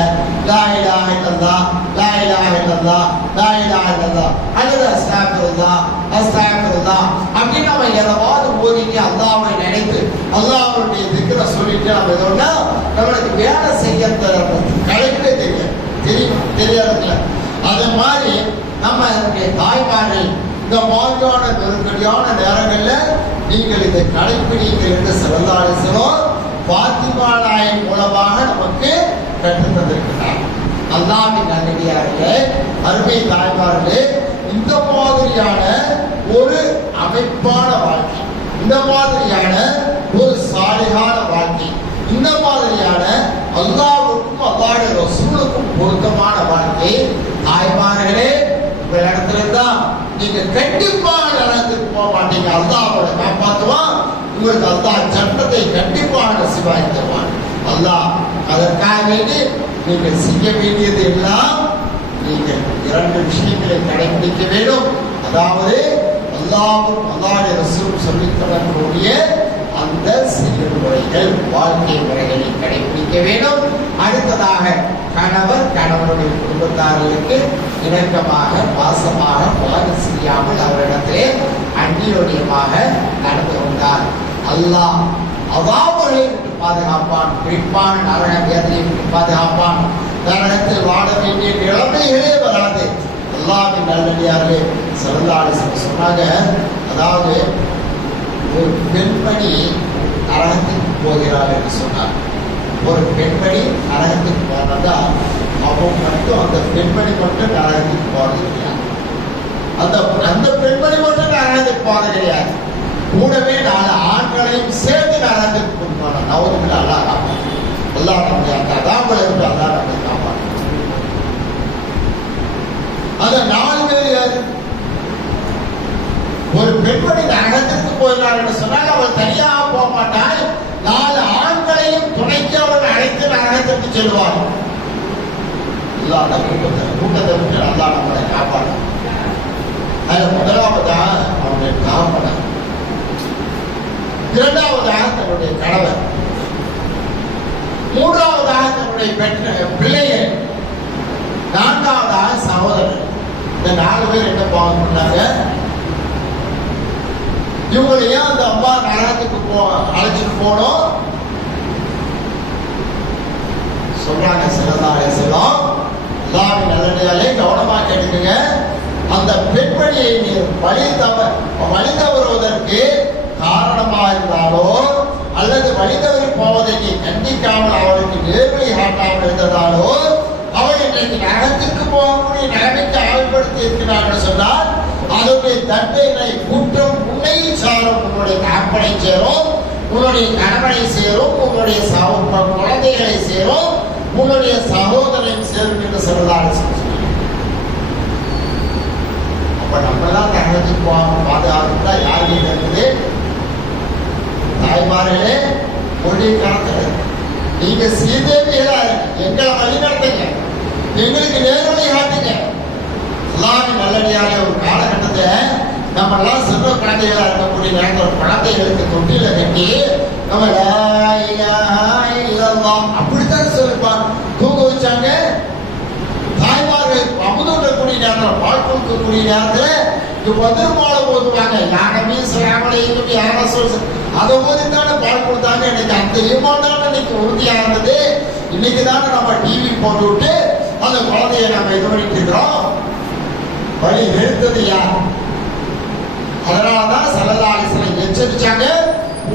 லா இலாஹ இல்லல்லாஹ், லா இலாஹ இல்லல்லாஹ், லா இலாஹ இல்லல்லாஹ் அல்லது அஸ்தக்ஃபிருல்லாஹ், அஸ்தக்ஃபிருல்லாஹ் அப்படின்னு நம்ம எதாவது ஓதிட்டு அல்லாஹ்வை நினைத்து அல்லாஹ்வுடைய திக்ரை சொல்லிட்டு நம்ம இதோட நம்மளுக்கு வேலை செய்ய கலைப்பே தெரியாதுல்ல. அது மாதிரி நம்ம தாய்மார்கள் இந்த மாதிரியான நெருக்கடியான நேரங்கள்ல நீங்கள் இதை கடைப்பிடிங்கள் என்று ஸல்லல்லாஹு அலைஹி வஸல்லம் பாத்திமா நாயகி மூலமாக நமக்கு கற்றுத் தந்திருக்கிறார். அல்லாஹ்வின் நல்லடியார்களே, அருமை தாய்மார்களே, இந்த மாதிரியான ஒரு அமைப்பான வாழ்க்கை, இந்த மாதிரியான ஒரு சாலிகான வாழ்க்கை, இந்த மாதிரியான அல்லாஹ்வுக்கும் அல்லாஹ்வுடைய ரசூலுக்கும் பொருத்தமான வாழ்க்கை தாய்மார்களே உங்கள் இடத்துல தான் நீங்க கண்டிப்பாக நடந்துட்டு போக மாட்டீங்க. அல்லாஹ்வோட காப்பாற்றுவான், உங்களுக்கு அல்லாஹ் சட்டத்தை கண்டிப்பாக நசிவாய் தருவான். அல்லாஹ் அதற்காக வேண்டி நீங்கள் செய்ய வேண்டியது எல்லாம் நீங்கள் 2 விஷயங்களை கடைபிடிக்க வேண்டும். அதாவது அல்லாஹ்வும் அல்லாஹ்வுடைய ரசூலும் சொல்லித் தரக்கூடிய அந்த செயல்முறைகள், வாழ்க்கை முறைகளை கடைபிடிக்க வேண்டும். அடுத்ததாக கணவர் கணவருடைய குடும்பத்தார்களுக்கு இணக்கமாக, பாசமாக, பாது செய்யாமல் அவரிடத்திலே அந்நியோன்யமாக நடந்து கொண்டார். அல்லாஹ் அவாவுகளை விட்டு பாதுகாப்பான், குறிப்பான நரக வேதனையை விட்டு பாதுகாப்பான். நரகத்தில் வாழ வேண்டிய நிலைமைகளே வராது. அல்லாஹ்வின் நல்லடியார்களே, ஸல்லல்லாஹு அலைஹி வஸல்லம் சொன்னாங்க, அதாவது ஒரு பெண்மணி நரகத்துக்கு போகிறாள் என்று சொன்னார். ஒரு பெண்மணி நரகத்துக்கு போனதா அவன் மட்டும், அந்த பெண்மணி மட்டும் நரகத்துக்கு போறது கிடையாது. அந்த பெண்மணி மட்டும் நரகத்துக்கு போறது கிடையாது, கூடவே 4 ஆண்களையும் சேர்த்து நரகத்துக்கு கொண்டு போனான். நவதுல அல்லாஹ் காப்பான், அல்லாஹ் நம்முடைய அந்த அதாபலை விட்டு அல்லாஹ் நம்மை காப்பான். அந்த 4 பேர் யாரு? ஒரு பெண்மணி நரகத்திற்கு போகிறார் என்று சொன்னால் அவள் தனியாக போக மாட்டாள், 4 ஆண்களையும் துணைக்கு அவள் அழைத்து நரகத்திற்கு செல்வார். இல்லாத கூட்டத்தை விட்டு நல்லா நம்மளை காப்பாடும். அதுல முதலாவதாக அவனுடைய தகப்பனார், இரண்டாவதாக தன்னுடைய கணவர், மூன்றாவதாக தன்னுடைய பிள்ளைகள், நான்காவதாக சகோதரர். இந்த 4 பேர் என்ன பாவம் பண்ணாங்க? இவங்களையும் அந்த அம்மா நரகத்துக்கு அழைச்சிட்டு போனோம் சொல்றாங்க. சிறந்தாலே செல்லம் எல்லாரும் நல்லடியாலே கவனமா கேட்டுக்குங்க. அந்த பெண்மணியை நீர் வழி தவறுவதற்கு காரணமா இருந்தாலோ அல்லது வழி தவறி போவதை நீ கண்டிக்காமல் அவளுக்கு நேர்வழி காட்டாமல் இருந்ததாலோ அவள் இன்றைக்கு நரகத்திற்கு போகக்கூடிய நிலைமைக்கு ஆழ்படுத்தி இருக்கிறார்கள் சொன்னால் அதனுடைய தண்டனை குற்றம் உன்னையும் சாரும், உன்னுடைய தகப்பனை சேரும், உன்னுடைய கணவனை சேரும், உன்னுடைய குழந்தைகளை சேரும், உன்னுடைய சகோதரனை சேரும் என்று சொல்லலாம். அப்ப நம்மளாம் நரகத்துக்கு போகாம பாதுகாப்புனா யார் இருக்குது? தாய்மார்களே, மொழி காலத்துல நீங்க சீதேவிகளா இருக்கு, எங்களை வழி நடத்துங்க, எங்களுக்கு நேர்வழி காட்டுங்க. எல்லாரும் நல்லடியாக ஒரு காலகட்டத்தை நம்ம எல்லாம் சிறு குழந்தைகளா இருக்கக்கூடிய நேரத்தில் குழந்தைகளுக்கு தொட்டில கட்டி நம்ம அப்படித்தான் சொல்லிப்பாங்க தூங்க வச்சாங்க. தாய்மார்கள் அமுதூட்டக்கூடிய நேரத்தில் பால் கொடுக்கக்கூடிய நேரத்தில் பதிர்மாலை போதுவாங்க. யாருமே சொல்லாமலையும் யாரா சொல்ல அதை போது தானே பால் கொடுத்தாங்க. இன்னைக்கு அந்த ஈமான் இன்னைக்கு உறுதியா இருந்தது. இன்னைக்கு தானே நம்ம டிவி போட்டு விட்டு அந்த குழந்தைய நம்ம இது பண்ணிட்டு இருக்கிறோம். வழி நிறுத்தது யார்? அதனாலதான் ஸல்லல்லாஹு அலைஹி வஸல்லம் எச்சரிச்சாங்க.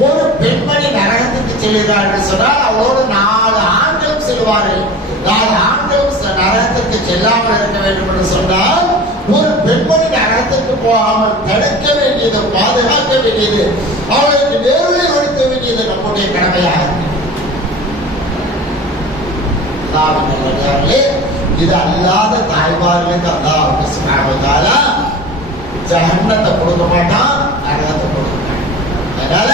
ஒரு பெண்மணி நரகத்துக்கு செல்கிறார்கள் சொன்னால் அவளோடு 4 ஆண்களும் செல்வார்கள். 4 ஆண்களும் நரகத்திற்கு செல்லாமல் இருக்க வேண்டும் என்று சொன்னால் ஒரு பெண்மணி நரகத்திற்கு போகாமல் தடுக்க வேண்டியது, பாதுகாக்க வேண்டியது, அவளுக்கு நேர்வழி கொடுக்க வேண்டியது நம்முடைய கடமையாக. இது அல்லாத தாய்மார்களுக்கு அல்லாஹ் சுப்ஹானஹு வ தஆலா ஜஹன்னத்தை கொடுக்க மாட்டான், நரகத்தை கொடுக்க மாட்டான். அதனால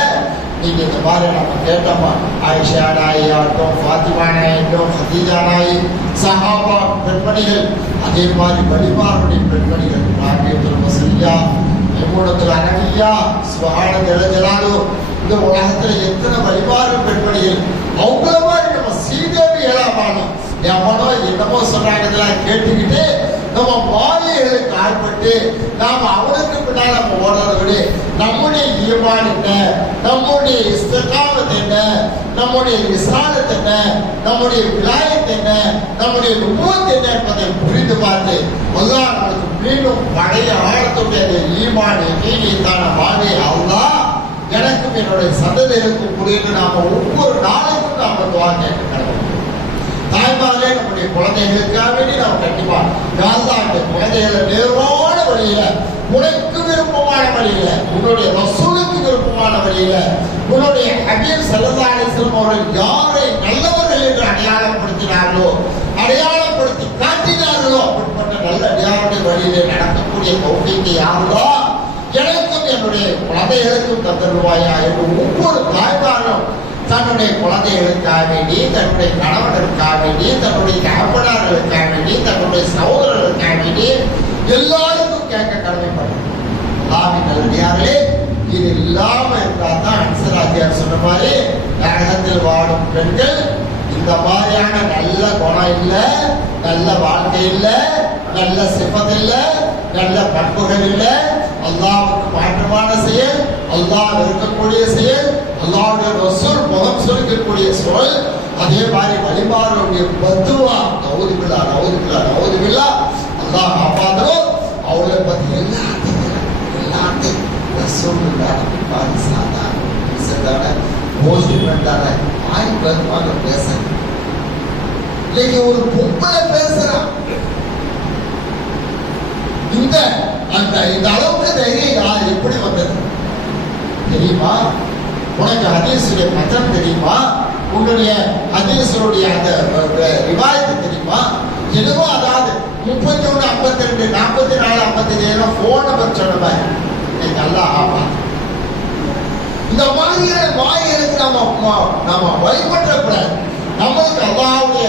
நீங்க இந்த மாதிரி நம்ம கேட்டோமா, ஆயிஷா நாயி ஆகட்டும், ஃபாத்திமா நாயிட்டும், ஹதீஜா நாயி, சஹாபா பெண்மணிகள், அதே மாதிரி வலிமாருடைய பெண்மணிகள், ராபியத்துல் மஸ்ரியா, மைமூனத்துல் அரபியா, சுப்ஹான ஜலாலு, இந்த உலகத்துல எத்தனை வலிமாறு பெண்மணிகள், அவங்கள மாதிரி நம்ம சீதேவிகளா வாழணும். எவனோ என்னமோ சொல்றாங்க இதெல்லாம் கேட்டுக்கிட்டு நம்ம வாயிகளுக்கு ஆட்பட்டு நாம அவனுக்கு பின்னால் நம்ம ஓடுறத விட நம்முடைய ஈமான் என்ன, நம்முடைய இஸ்திகாமத் என்ன, நம்முடைய ரிசாலத் என்ன, நம்முடைய விலாயத் என்ன, நம்முடைய நுபுவத் என்ன என்பதை புரிந்து பார்த்து அல்லாஹ் நமக்கு மீண்டும் பழைய ஆழத்துடைய ஈமான் யகீனான வாழ்வை அல்லாஹ் எனக்கும் என்னுடைய சந்ததிகளுக்கும் புரிந்து நாம ஒவ்வொரு நாளைக்கும் நாம துஆ கேட்க கடமை. தாய்மார்களே, நம்முடைய குழந்தைகளுக்காக வேண்டி நாம் கண்டிப்பா அந்த குழந்தைகளை நேர்வான வழியில, உனக்கு விருப்பமான வழியில, உன்னுடைய ரசூலுக்கு விருப்பமான வழியில, உன்னுடைய ஹபீப் ஸல்லல்லாஹு அலைஹி வஸல்லம் அவர்கள் யாரை நல்லவர்கள் என்று அடையாளப்படுத்தினார்களோ, அடையாளப்படுத்தி காட்டினார்களோ, அப்படிப்பட்ட நல்ல அடியாருடைய வழியிலே நடக்கக்கூடிய தௌஃபீக்கை யாருதோ எனக்கும் என்னுடைய குழந்தைகளுக்கும் தந்தருவாயா என்று ஒவ்வொரு தாய்மாரும் தன்னுடைய குழந்தைகளுக்காக வேண்டி, தன்னுடைய கணவனுக்காக வேண்டி, தன்னுடைய தகப்பனார்களுக்காக வேண்டி, தன்னுடைய சகோதரர்களுக்காக வேண்டி எல்லாருக்கும் கேட்க கடமைப்படும். நல்லடியார்களே, இது இல்லாம இருந்தால் தான் அன்சராஜியார் சொன்ன மாதிரி நரகத்தில் வாடும் பெண்கள் இந்த மாதிரியான நல்ல குணம் இல்லை, நல்ல வாழ்க்கை இல்லை, நல்ல சிஃபத் இல்லை, நல்ல பண்புகள் இல்லை, அல்லாஹ்வுக்கு மாற்றமான செயல், அல்லாஹ் இருக்கக்கூடிய செயல், அல்லாஹ்வுடைய ரசூல் முகம் சொல்லிக்கக்கூடிய சொல், அதே மாதிரி வழிமாறுடைய பத்துவா, நவுதுபில்லா நவுதுபில்லா நவுதுபில்லா, அல்லாஹ் காப்பாற்றணும். அவளை பத்தி எல்லாத்தையும் ரசூல் சாதாரண போஸ்ட்மெண்டான ஆய்வு பேச இன்னைக்கு ஒரு பொம்பளை பேசுறான். இந்த அளவுக்கு தைரியம் யார் எப்படி வந்தது தெரியுமா? உனக்கு ஹதீஸுடைய மதம் தெரியுமா? உன்னுடைய ஹதீஸுடைய அந்த ரிவாயத்து தெரியுமா? எதுவோ அதாவது 31, 52, 44, 55 போன் நம்பர் சொன்ன நல்லா ஆமா. இந்த மாதிரியான வாய்களுக்கு நாம வழிபற்றக்கூடாது. நம்மளுக்கு அல்லாஹ்வுடைய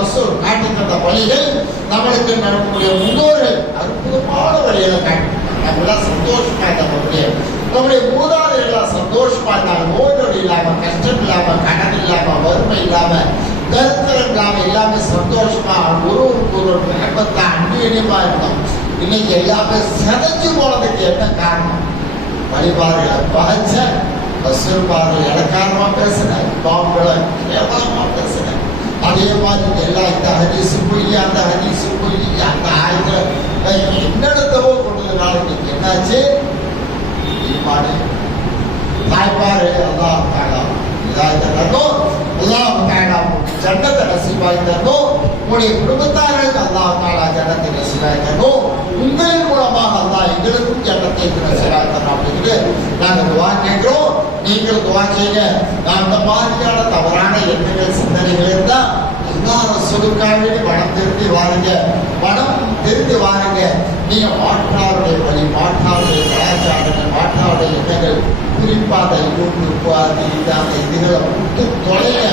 ரசூல் காட்டி தந்த வழிகள் நம்மளுக்கு நம்முடைய முன்னோர்கள் அற்புதமான வழிகளை காட்டி நம்மளாம் சந்தோஷமா நம்முடைய மூதாதையெல்லாம் சந்தோஷமா இருந்தாங்க. நோய் நொடி இல்லாம, கஷ்டம் இல்லாம, கடன் இல்லாம, வறுமை இல்லாம, கருத்தரம் இல்லாம எல்லாமே சந்தோஷமா ஒருவருக்கு ஒரு நினைப்பத்தை அந்நியமா இருந்தோம். இன்னைக்கு எல்லாமே செதஞ்சு போனதுக்கு என்ன காரணம்? வழிபாடுகளை பகச்ச, வசூல்பாடுகளை இலக்காரமா பேசுறேன், பாம்புகளை கேவலமா பேசுறேன். அதே மாதிரி எல்லாம் இந்த ஹதீஸு பொய், அந்த ஹதீஸு பொய், அந்த ஆயுதம் என்னென்னத்தவோ கொண்டதுனால இன்னைக்கு என்னாச்சு? ஈமானே தாய்ப்பாரு அல்லாஹ் தஆலா இதாயத்தை தரணும், அல்லாஹ் தஆலா ஜன்னத்தை நசீபாய் தரணும், உங்களுடைய குடும்பத்தாருக்கு அல்லாஹ் தஆலா ஜன்னத்தை நசீபாய் தரணும், உங்களின் மூலமாக அல்லாஹ் எங்களுக்கும் ஜன்னத்தை நசீபாய் தரணும் அப்படின்னு நாங்கள் துவா கேட்கிறோம். நீங்கள் துவா செய்யுங்க. அந்த மாதிரியான தவறான எண்ணங்கள் சிந்தனைகள் இருந்தா அல்லாஹ் ரசூலுக்காக மனம் திரும்பி வாருங்க, மனம் தெரிந்து வாருங்க. நீங்க மாற்றாருடைய வழி, மாற்றாருடைய கலாச்சாரங்கள், மாற்றாருடைய எண்ணங்கள், குறிப்பாக யூடியூப் அந்த இதுகளை விட்டு தொலைங்க.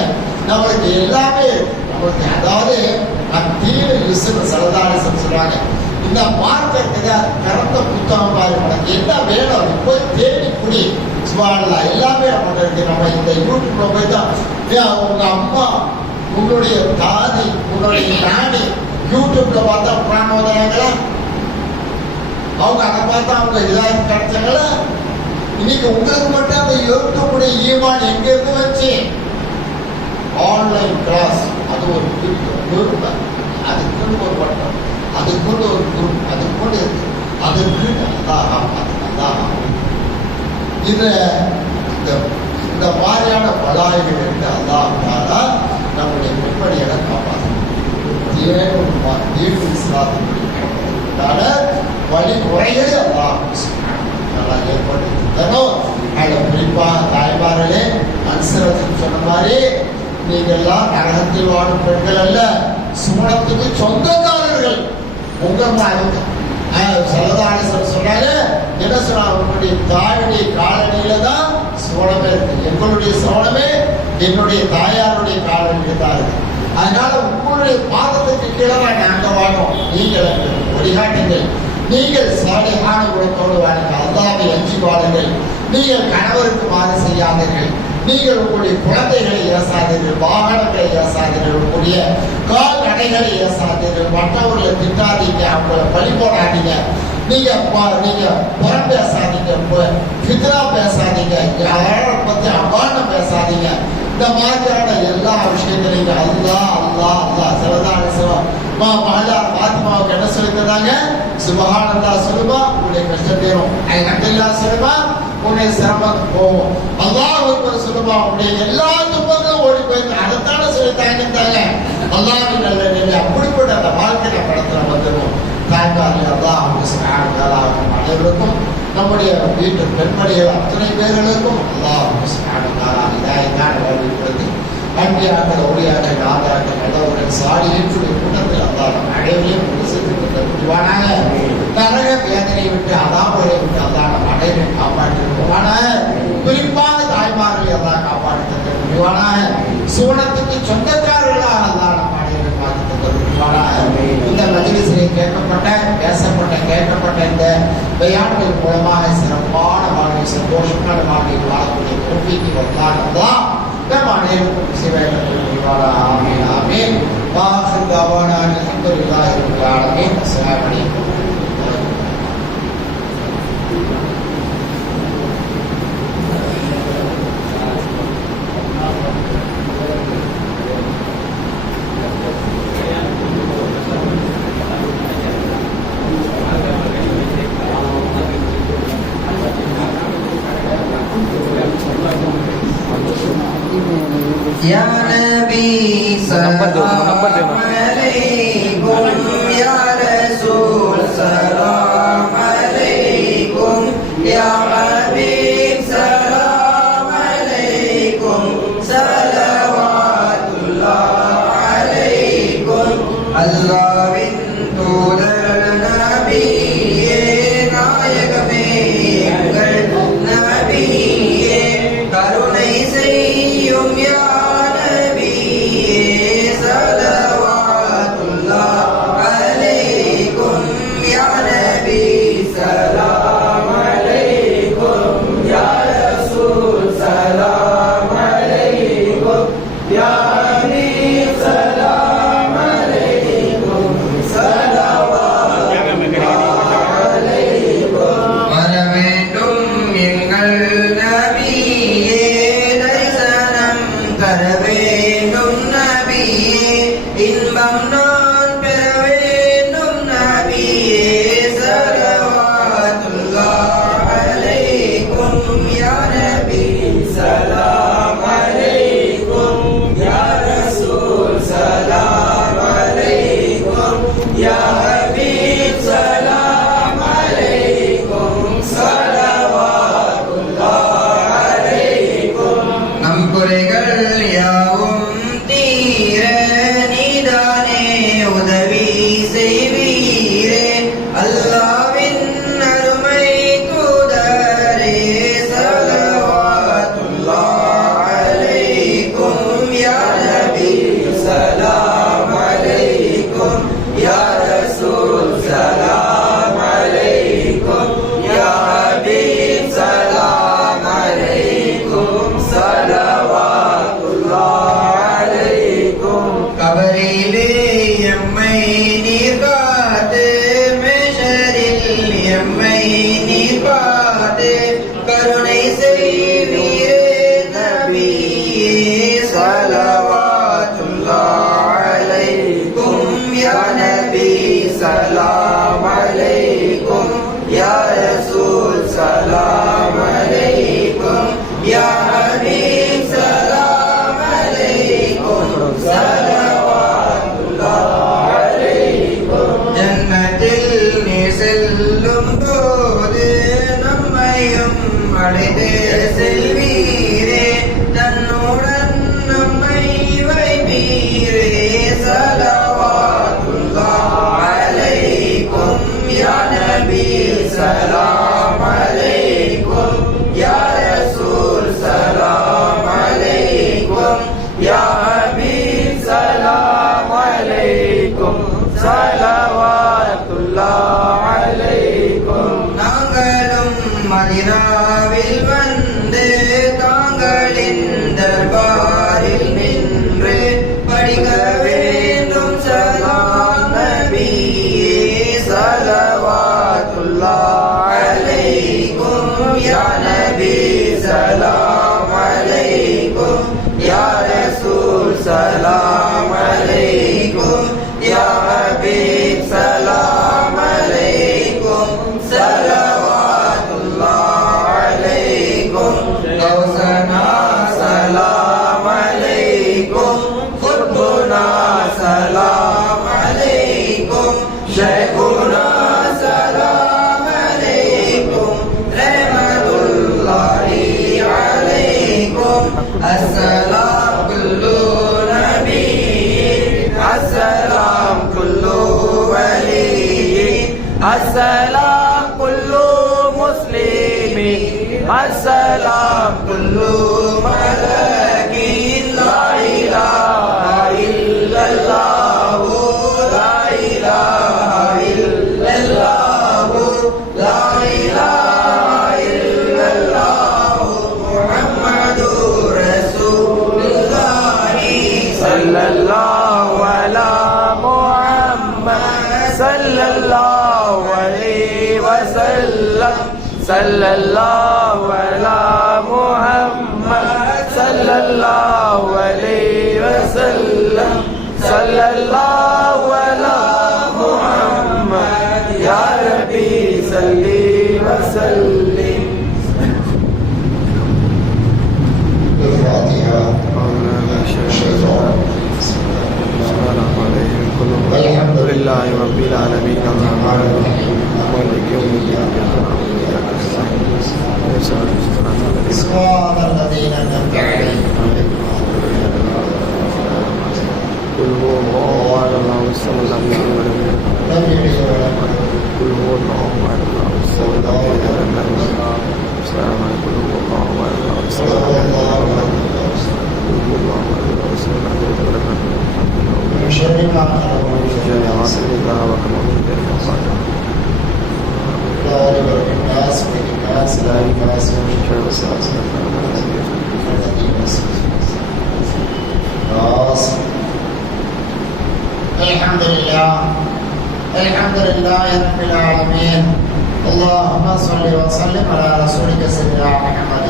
நம்மளுக்கு எல்லாமே நம்மளுக்கு அதாவது தீவிர யூசுன்னு சரதாரசம் சொல்றாங்க. இந்த மார்க்கெட்டுக்கு திறந்த புத்தகம் பாரு, உனக்கு என்ன வேணும் அது போய் தேடி குடி. சுபாலா எல்லாமே நம்மகிட்ட இருக்கு. நம்ம இந்த யூடியூப்ல போய் தான் உங்க அம்மா, உங்களுடைய தாதி, உங்களுடைய ராணி யூடியூப்ல பார்த்தா புராணம் ஓதுறாங்களா? அவங்க அதை பார்த்தா அவங்க இதாயம் கிடைச்சாங்களா? இன்னைக்கு உங்களுக்கு மட்டும் அந்த யூடியூபுடைய ஈமான் எங்க இருந்து வச்சு? ஆன்லைன் கிளாஸ் அது ஒரு குரூப், அதுக்குன்னு ஒரு பட்டம், அதுக்குன்னு ஒரு குரூப், அதுக்குன்னு அதுக்கு இந்த மாதிரியான பலாய்கள் இருந்து அல்லாஹ் நம்முடைய பின்படிகளை காப்பாற்றணும். வழிமுறைகளை அல்லாஹ் நல்லா ஏற்படுத்தணும். அதில் குறிப்பாக தாய்மார்களே அன்சரத்துக்கு சொன்ன மாதிரி நீங்கள்லாம் நரகத்தில் வாழும் பெண்கள் அல்ல, சுமணத்துக்கு சொந்தக்காரர்கள். உங்க சலதானசர் சொன்னாங்க, என்ன சொன்னாங்க? உங்களுடைய தாயுடைய காலனியில தான் சோழமே இருக்கு. எங்களுடைய சோழமே என்னுடைய தாயாருடைய காலனியில தான் இருக்கு. அதனால உங்களுடைய பாதத்துக்கு கீழே நாங்க வாழும். நீங்கள் வழிகாட்டுங்கள். நீங்கள் சாலையான குணத்தோடு வாழுங்கள். அல்லாஹ்வை அஞ்சி வாழுங்கள். நீங்கள் கணவருக்கு மாறு செய்யாதீர்கள். நீங்கள் உங்களுடைய குழந்தைகளை ஏசாதீர்கள், வாகனங்களை ஏசாதீர்கள், உங்களுடைய கால் நடைகளை ஏசாதீர்கள், மற்றவர்களை திட்டாதீங்க, அவங்களை பழி போடாதீங்க. நீங்க புறம் பேசாதீங்க, பித்ரா பேசாதீங்க, யாரை பத்தி அபாண்டம் பேசாதீங்க. இந்த மாதிரியான எல்லா விஷயங்களையும் அல்லாஹ் சிறதான பாத்திமாவுக்கு என்ன சொல்லியிருந்தாங்க? சுபஹானல்லாஹ் சொல்லுமா உன்னுடைய கஷ்டம் தீரும், அல்ஹம்துலில்லாஹ் சொல்லுமா உன்னுடைய சிரமம் போகும், அல்லாஹ் அக்பர் சொல்லுமா உன்னுடைய எல்லா துன்பங்களும் ஓடி போயிருக்கு. அதைத்தானே சொல்லித்தாங்க. அல்லாஹ்வின் நல்ல நிலை அப்படிப்பட்ட அந்த வாழ்க்கையில படத்துல வந்துடும். தாய்மார்கள் அல்லாஹ் அனைவருக்கும், நம்முடைய வீட்டு பெண்மணிகள் அத்தனை பேர்களுக்கும் அல்லாஹ் இதாயத்தான வாழ்வுப்படுத்தி அன்பியாக்கள், ஒளியாக்கள், ஆதாரங்கள், நல்லவர்கள் சாடியினுடைய கூட்டத்தில் அல்லாஹ் அனைவரையும் கொண்டு சேர்த்து முடிவானாக. நரக வேதனை விட்டு அதாபரை விட்டு அல்லாஹ் அனைவரை காப்பாற்றிருப்பானாக. குறிப்பாக தாய்மார்களை அல்லாஹ் காப்பாற்றி தந்த முடிவானாக. சுவனத்துக்கு சொந்தக்காரர்களாக அல்லாஹ் நம்ம அனைவரை பார்த்து தந்த முடிவானாக. இந்த மஜ்லிஸிலே கேட்கப்பட்ட இந்த பயான்கள் மூலமாக சிறப்பான வாழ்க்கை, சந்தோஷமான வாழ்க்கை வாழக்கூடிய பொறுப்பைக்கு வந்தால் நம் அனைவருக்கும் சிவகத்தில் ஆமீன் ஆமீன். வாஹிர் தஅவானா அல்ஹம்துலில்லாஹி ரப்பில் ஆலமீன். அஸ்ஸலாமு அலைக்கும். Ya Nabi salam alaikum, ya Rasul salam alaikum, ya Habib salam alaikum, salawatullah alaikum. Allahwin தூதர் நபியே, நாயகமே எங்கள் நபியே, கருணை செய்யும் யா அவளின் தர்பாரில் நின்று படிக்க வேண்டும் சலாம் நபியே ஸலவாத்துல்லாஹ் அலைக்கும் யா நபி சலாம் அலைக்கும் யா ரசூல் சலாம் அலைக்கும் யா ஹபீப் சலாம் அலைக்கும் ஸலவாத்துல்லாஹ் அலைக்கும் கௌசனா சலாம் அலைக்கும் குத்புனா சலாம் அலைக்கும் ஷைகுனா சலாம் அலைக்கும் ரஹ்மத்துல்லாஹி அலைக்கும் அஸ்ஸலாம் குல்லு நபி السلام كل ولي السلام كل مسلم السلام كل ملك لا إله إلا الله لا إله إلا الله لا إله إلا الله محمد رسول الله صلى الله على محمد صلى الله عليه وسلم صلى الله على محمد صلى الله عليه وسلم صلى الله على محمد يا ربي صل وسلم. الفاتحة. الحمد لله رب العالمين الرحمن الرحيم مالك يوم الدين صراط الذين أنعمت عليهم قل هو الله احد الله الصمد لم يلد ولم يولد لم يلد ولم يولد قل هو الله احد الله الصمد لم يلد ولم يولد السلام عليكم قل هو الله احد الله الصمد لم يلد ولم يولد قل هو الله احد الله الصمد لم يلد ولم يولد من شر ما خلق ومن شر غاسق اذا وقب ومن شر حاسد ضارب الناس بالناس لا الناس ومن شر وسواس الذي يوسوس. الحمد لله رب العالمين. اللهم صل وسلم على رسولك سيدنا محمد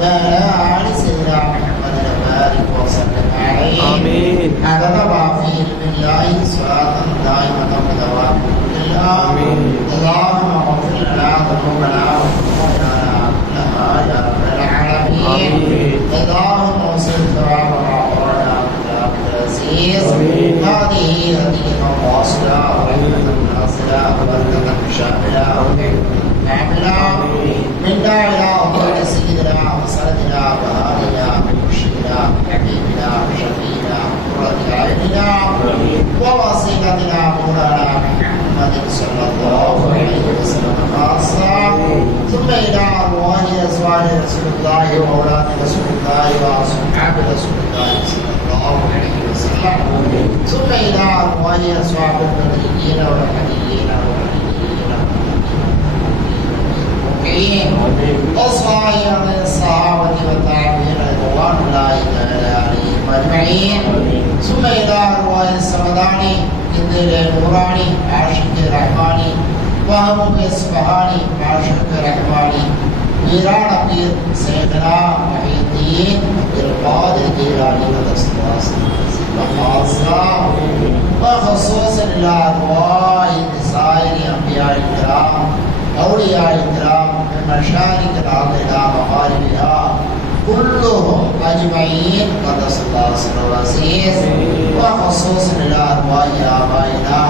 وعلى آل سيدنا محمد وبارك وسلم عليه آمين. عدد ما في علم الله صلاة دائمة بدوام الله. اللهم اغفر لنا ذنوبنا وذنوبنا كلها يا رب العالمين. اللهم وسع ثوابنا وقرنا بالله العزيز. هذه هدية واصلة ورحمة ناصلة وبركة شاملة نعملة منا إلى أفضل سيدنا وسندنا وهادنا ومرشدنا وحبيبنا وشفينا وقرة أعيننا ووسيلتنا مولانا محمد صلى الله عليه وسلم خاصة ثم إلى أرواح أزواج رسول الله وأولاد رسول الله وأصحاب رسول الله صلى الله عليه وسلم ثم إلى أرواح أصحاب النبيين والحنيين وصائر الصحابة والتابعين رضوان الله تعالى عليهم أجمعين ثم إلى أرواح السمداني إندر نوراني عاشق الرحماني وهم إصفهاني عاشق الرحماني ويران أمير سيدنا محي الدين القادر الجيلاني والأسواس وخاصة وخصوصا إلى أرواح سائر أنبياء الكرام أولياء الكرام من مشارق الأرض إلى مغاربها كلهم أجمعين قدس الله سر العزيز وخصوصا إلى أرواح آبائنا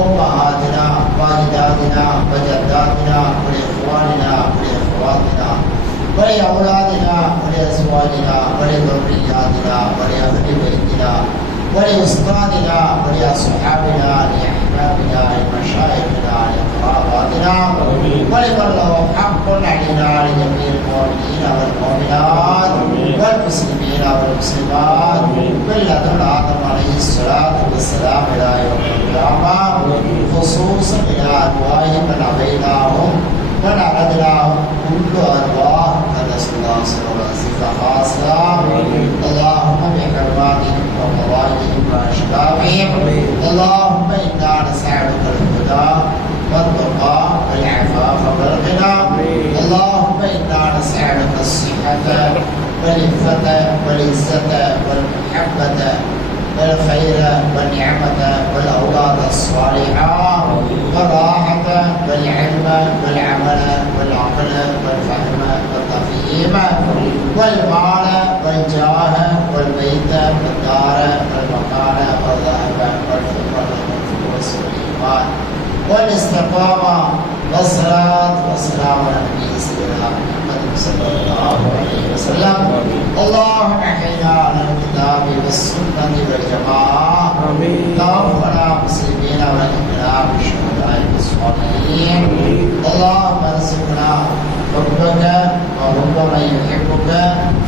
أمهاتنا والداتنا وجداتنا ولإخواننا ولأخواتنا ولأولادنا ولأزواجنا ولذرياتنا ولأهل بيتنا ولأستاذنا ولأصحابنا لأحبابنا لمشايخنا لقراباتنا ولمن له حق علينا لجميع المؤمنين والمؤمنات والمسلمين والمسلمات من لدن آدم عليه الصلاة والسلام إلى يوم القيامة خصوصا إلى أرواح من أبيناهم من أردناهم كل أرواح قدس الله ناصر ولا عزيز حاصلا اللهم بحرماتهم وفضائلهم واشرافهم اللهم انا نسالك الهدى والتقى والعفاف والغنى اللهم انا نسالك الصحه والعفه والعزه والمحبه والخير والنعمة والأولاد الصالحة والراحة والعلم والعمل والعقل والفهم والتفهيم والمال والجاه والبيت والدار والمكان والذهب والفضة والفلوس والإيمان والاستقامة والصلاة والسلام على النبي سيدنا محمد صلى الله عليه وسلم اللهم احينا على الكتاب والسنة والجماعة توفنا مسلمين والإمام بالشهداء والصالحين اللهم ارزقنا حبك وحب من يحبك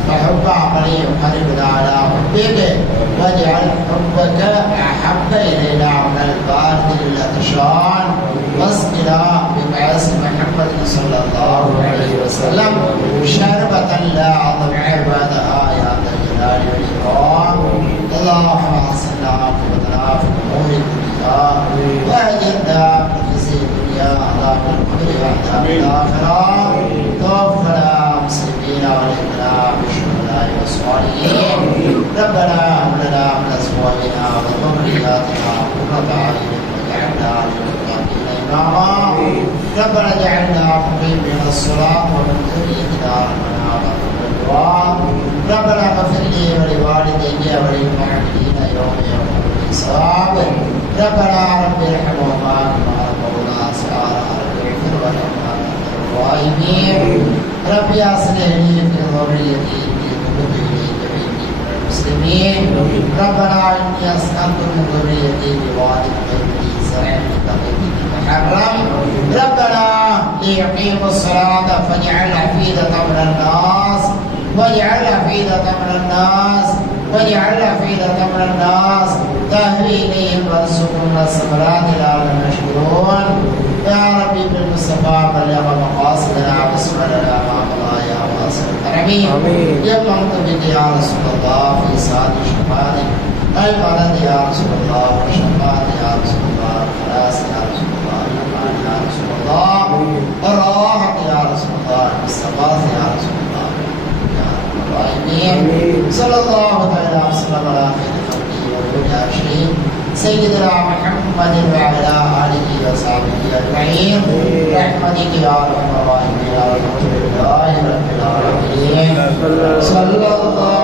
وحب عمل يقربنا على حبك واجعل حبك أحب إلينا من البارد الأتشان واسقنا بكأس محمد صلى الله عليه وسلم شربة لا تضيع بعدها يا ذا الجلال والإكرام اللهم احسن عاقبتنا في الأمور كلها وأجرنا من خزي الدنيا عذاب القبر وعذاب الآخرة توفنا مسلمين والإمنا بالشهداء والصالحين ربنا هب لنا من أزواجنا وذرياتنا قرة أعين واجعلنا للمتقين إماما ربنا اجعلنا مقيمين الصلاة ومن ذريتنا ربنا والدعاء ربنا اغفر لي ولوالدي وللمعملين يوم يقوم الحساب ربنا رب ارحمهما كما ربونا صغارا رب اغفر ولهما الراحمين رب اصلح لي في ذريتي اني تبت اليك واني من المسلمين ربنا اني اسكنت من ذريتي بواد غير ذي زرع عند بيتك المحرم ربنا ليقيموا الصلاة فاجعل أفئدة من الناس واجعل أفئدة من الناس تهوي إليهم وارزقهم الثمرات لعلهم يشكرون يا ربي بالمصطفى بلغ مقاصدنا واسمعنا ما قضى يا واسع الكرم يمنت بك يا رسول الله في سعد شفاعتك المدد يا رسول الله والشفاعة يا رسول الله والخلاص يا رسول الله والأمان يا رسول الله والراحة يا رسول الله والثبات يا رسول الله يا رب الراحمين صلى الله تعالى وسلم على خير خلقه وكل شيء سيدنا محمد وعلى آله وصحبه أجمعين برحمتك يا أرحم الراحمين يا رب العالمين صلى الله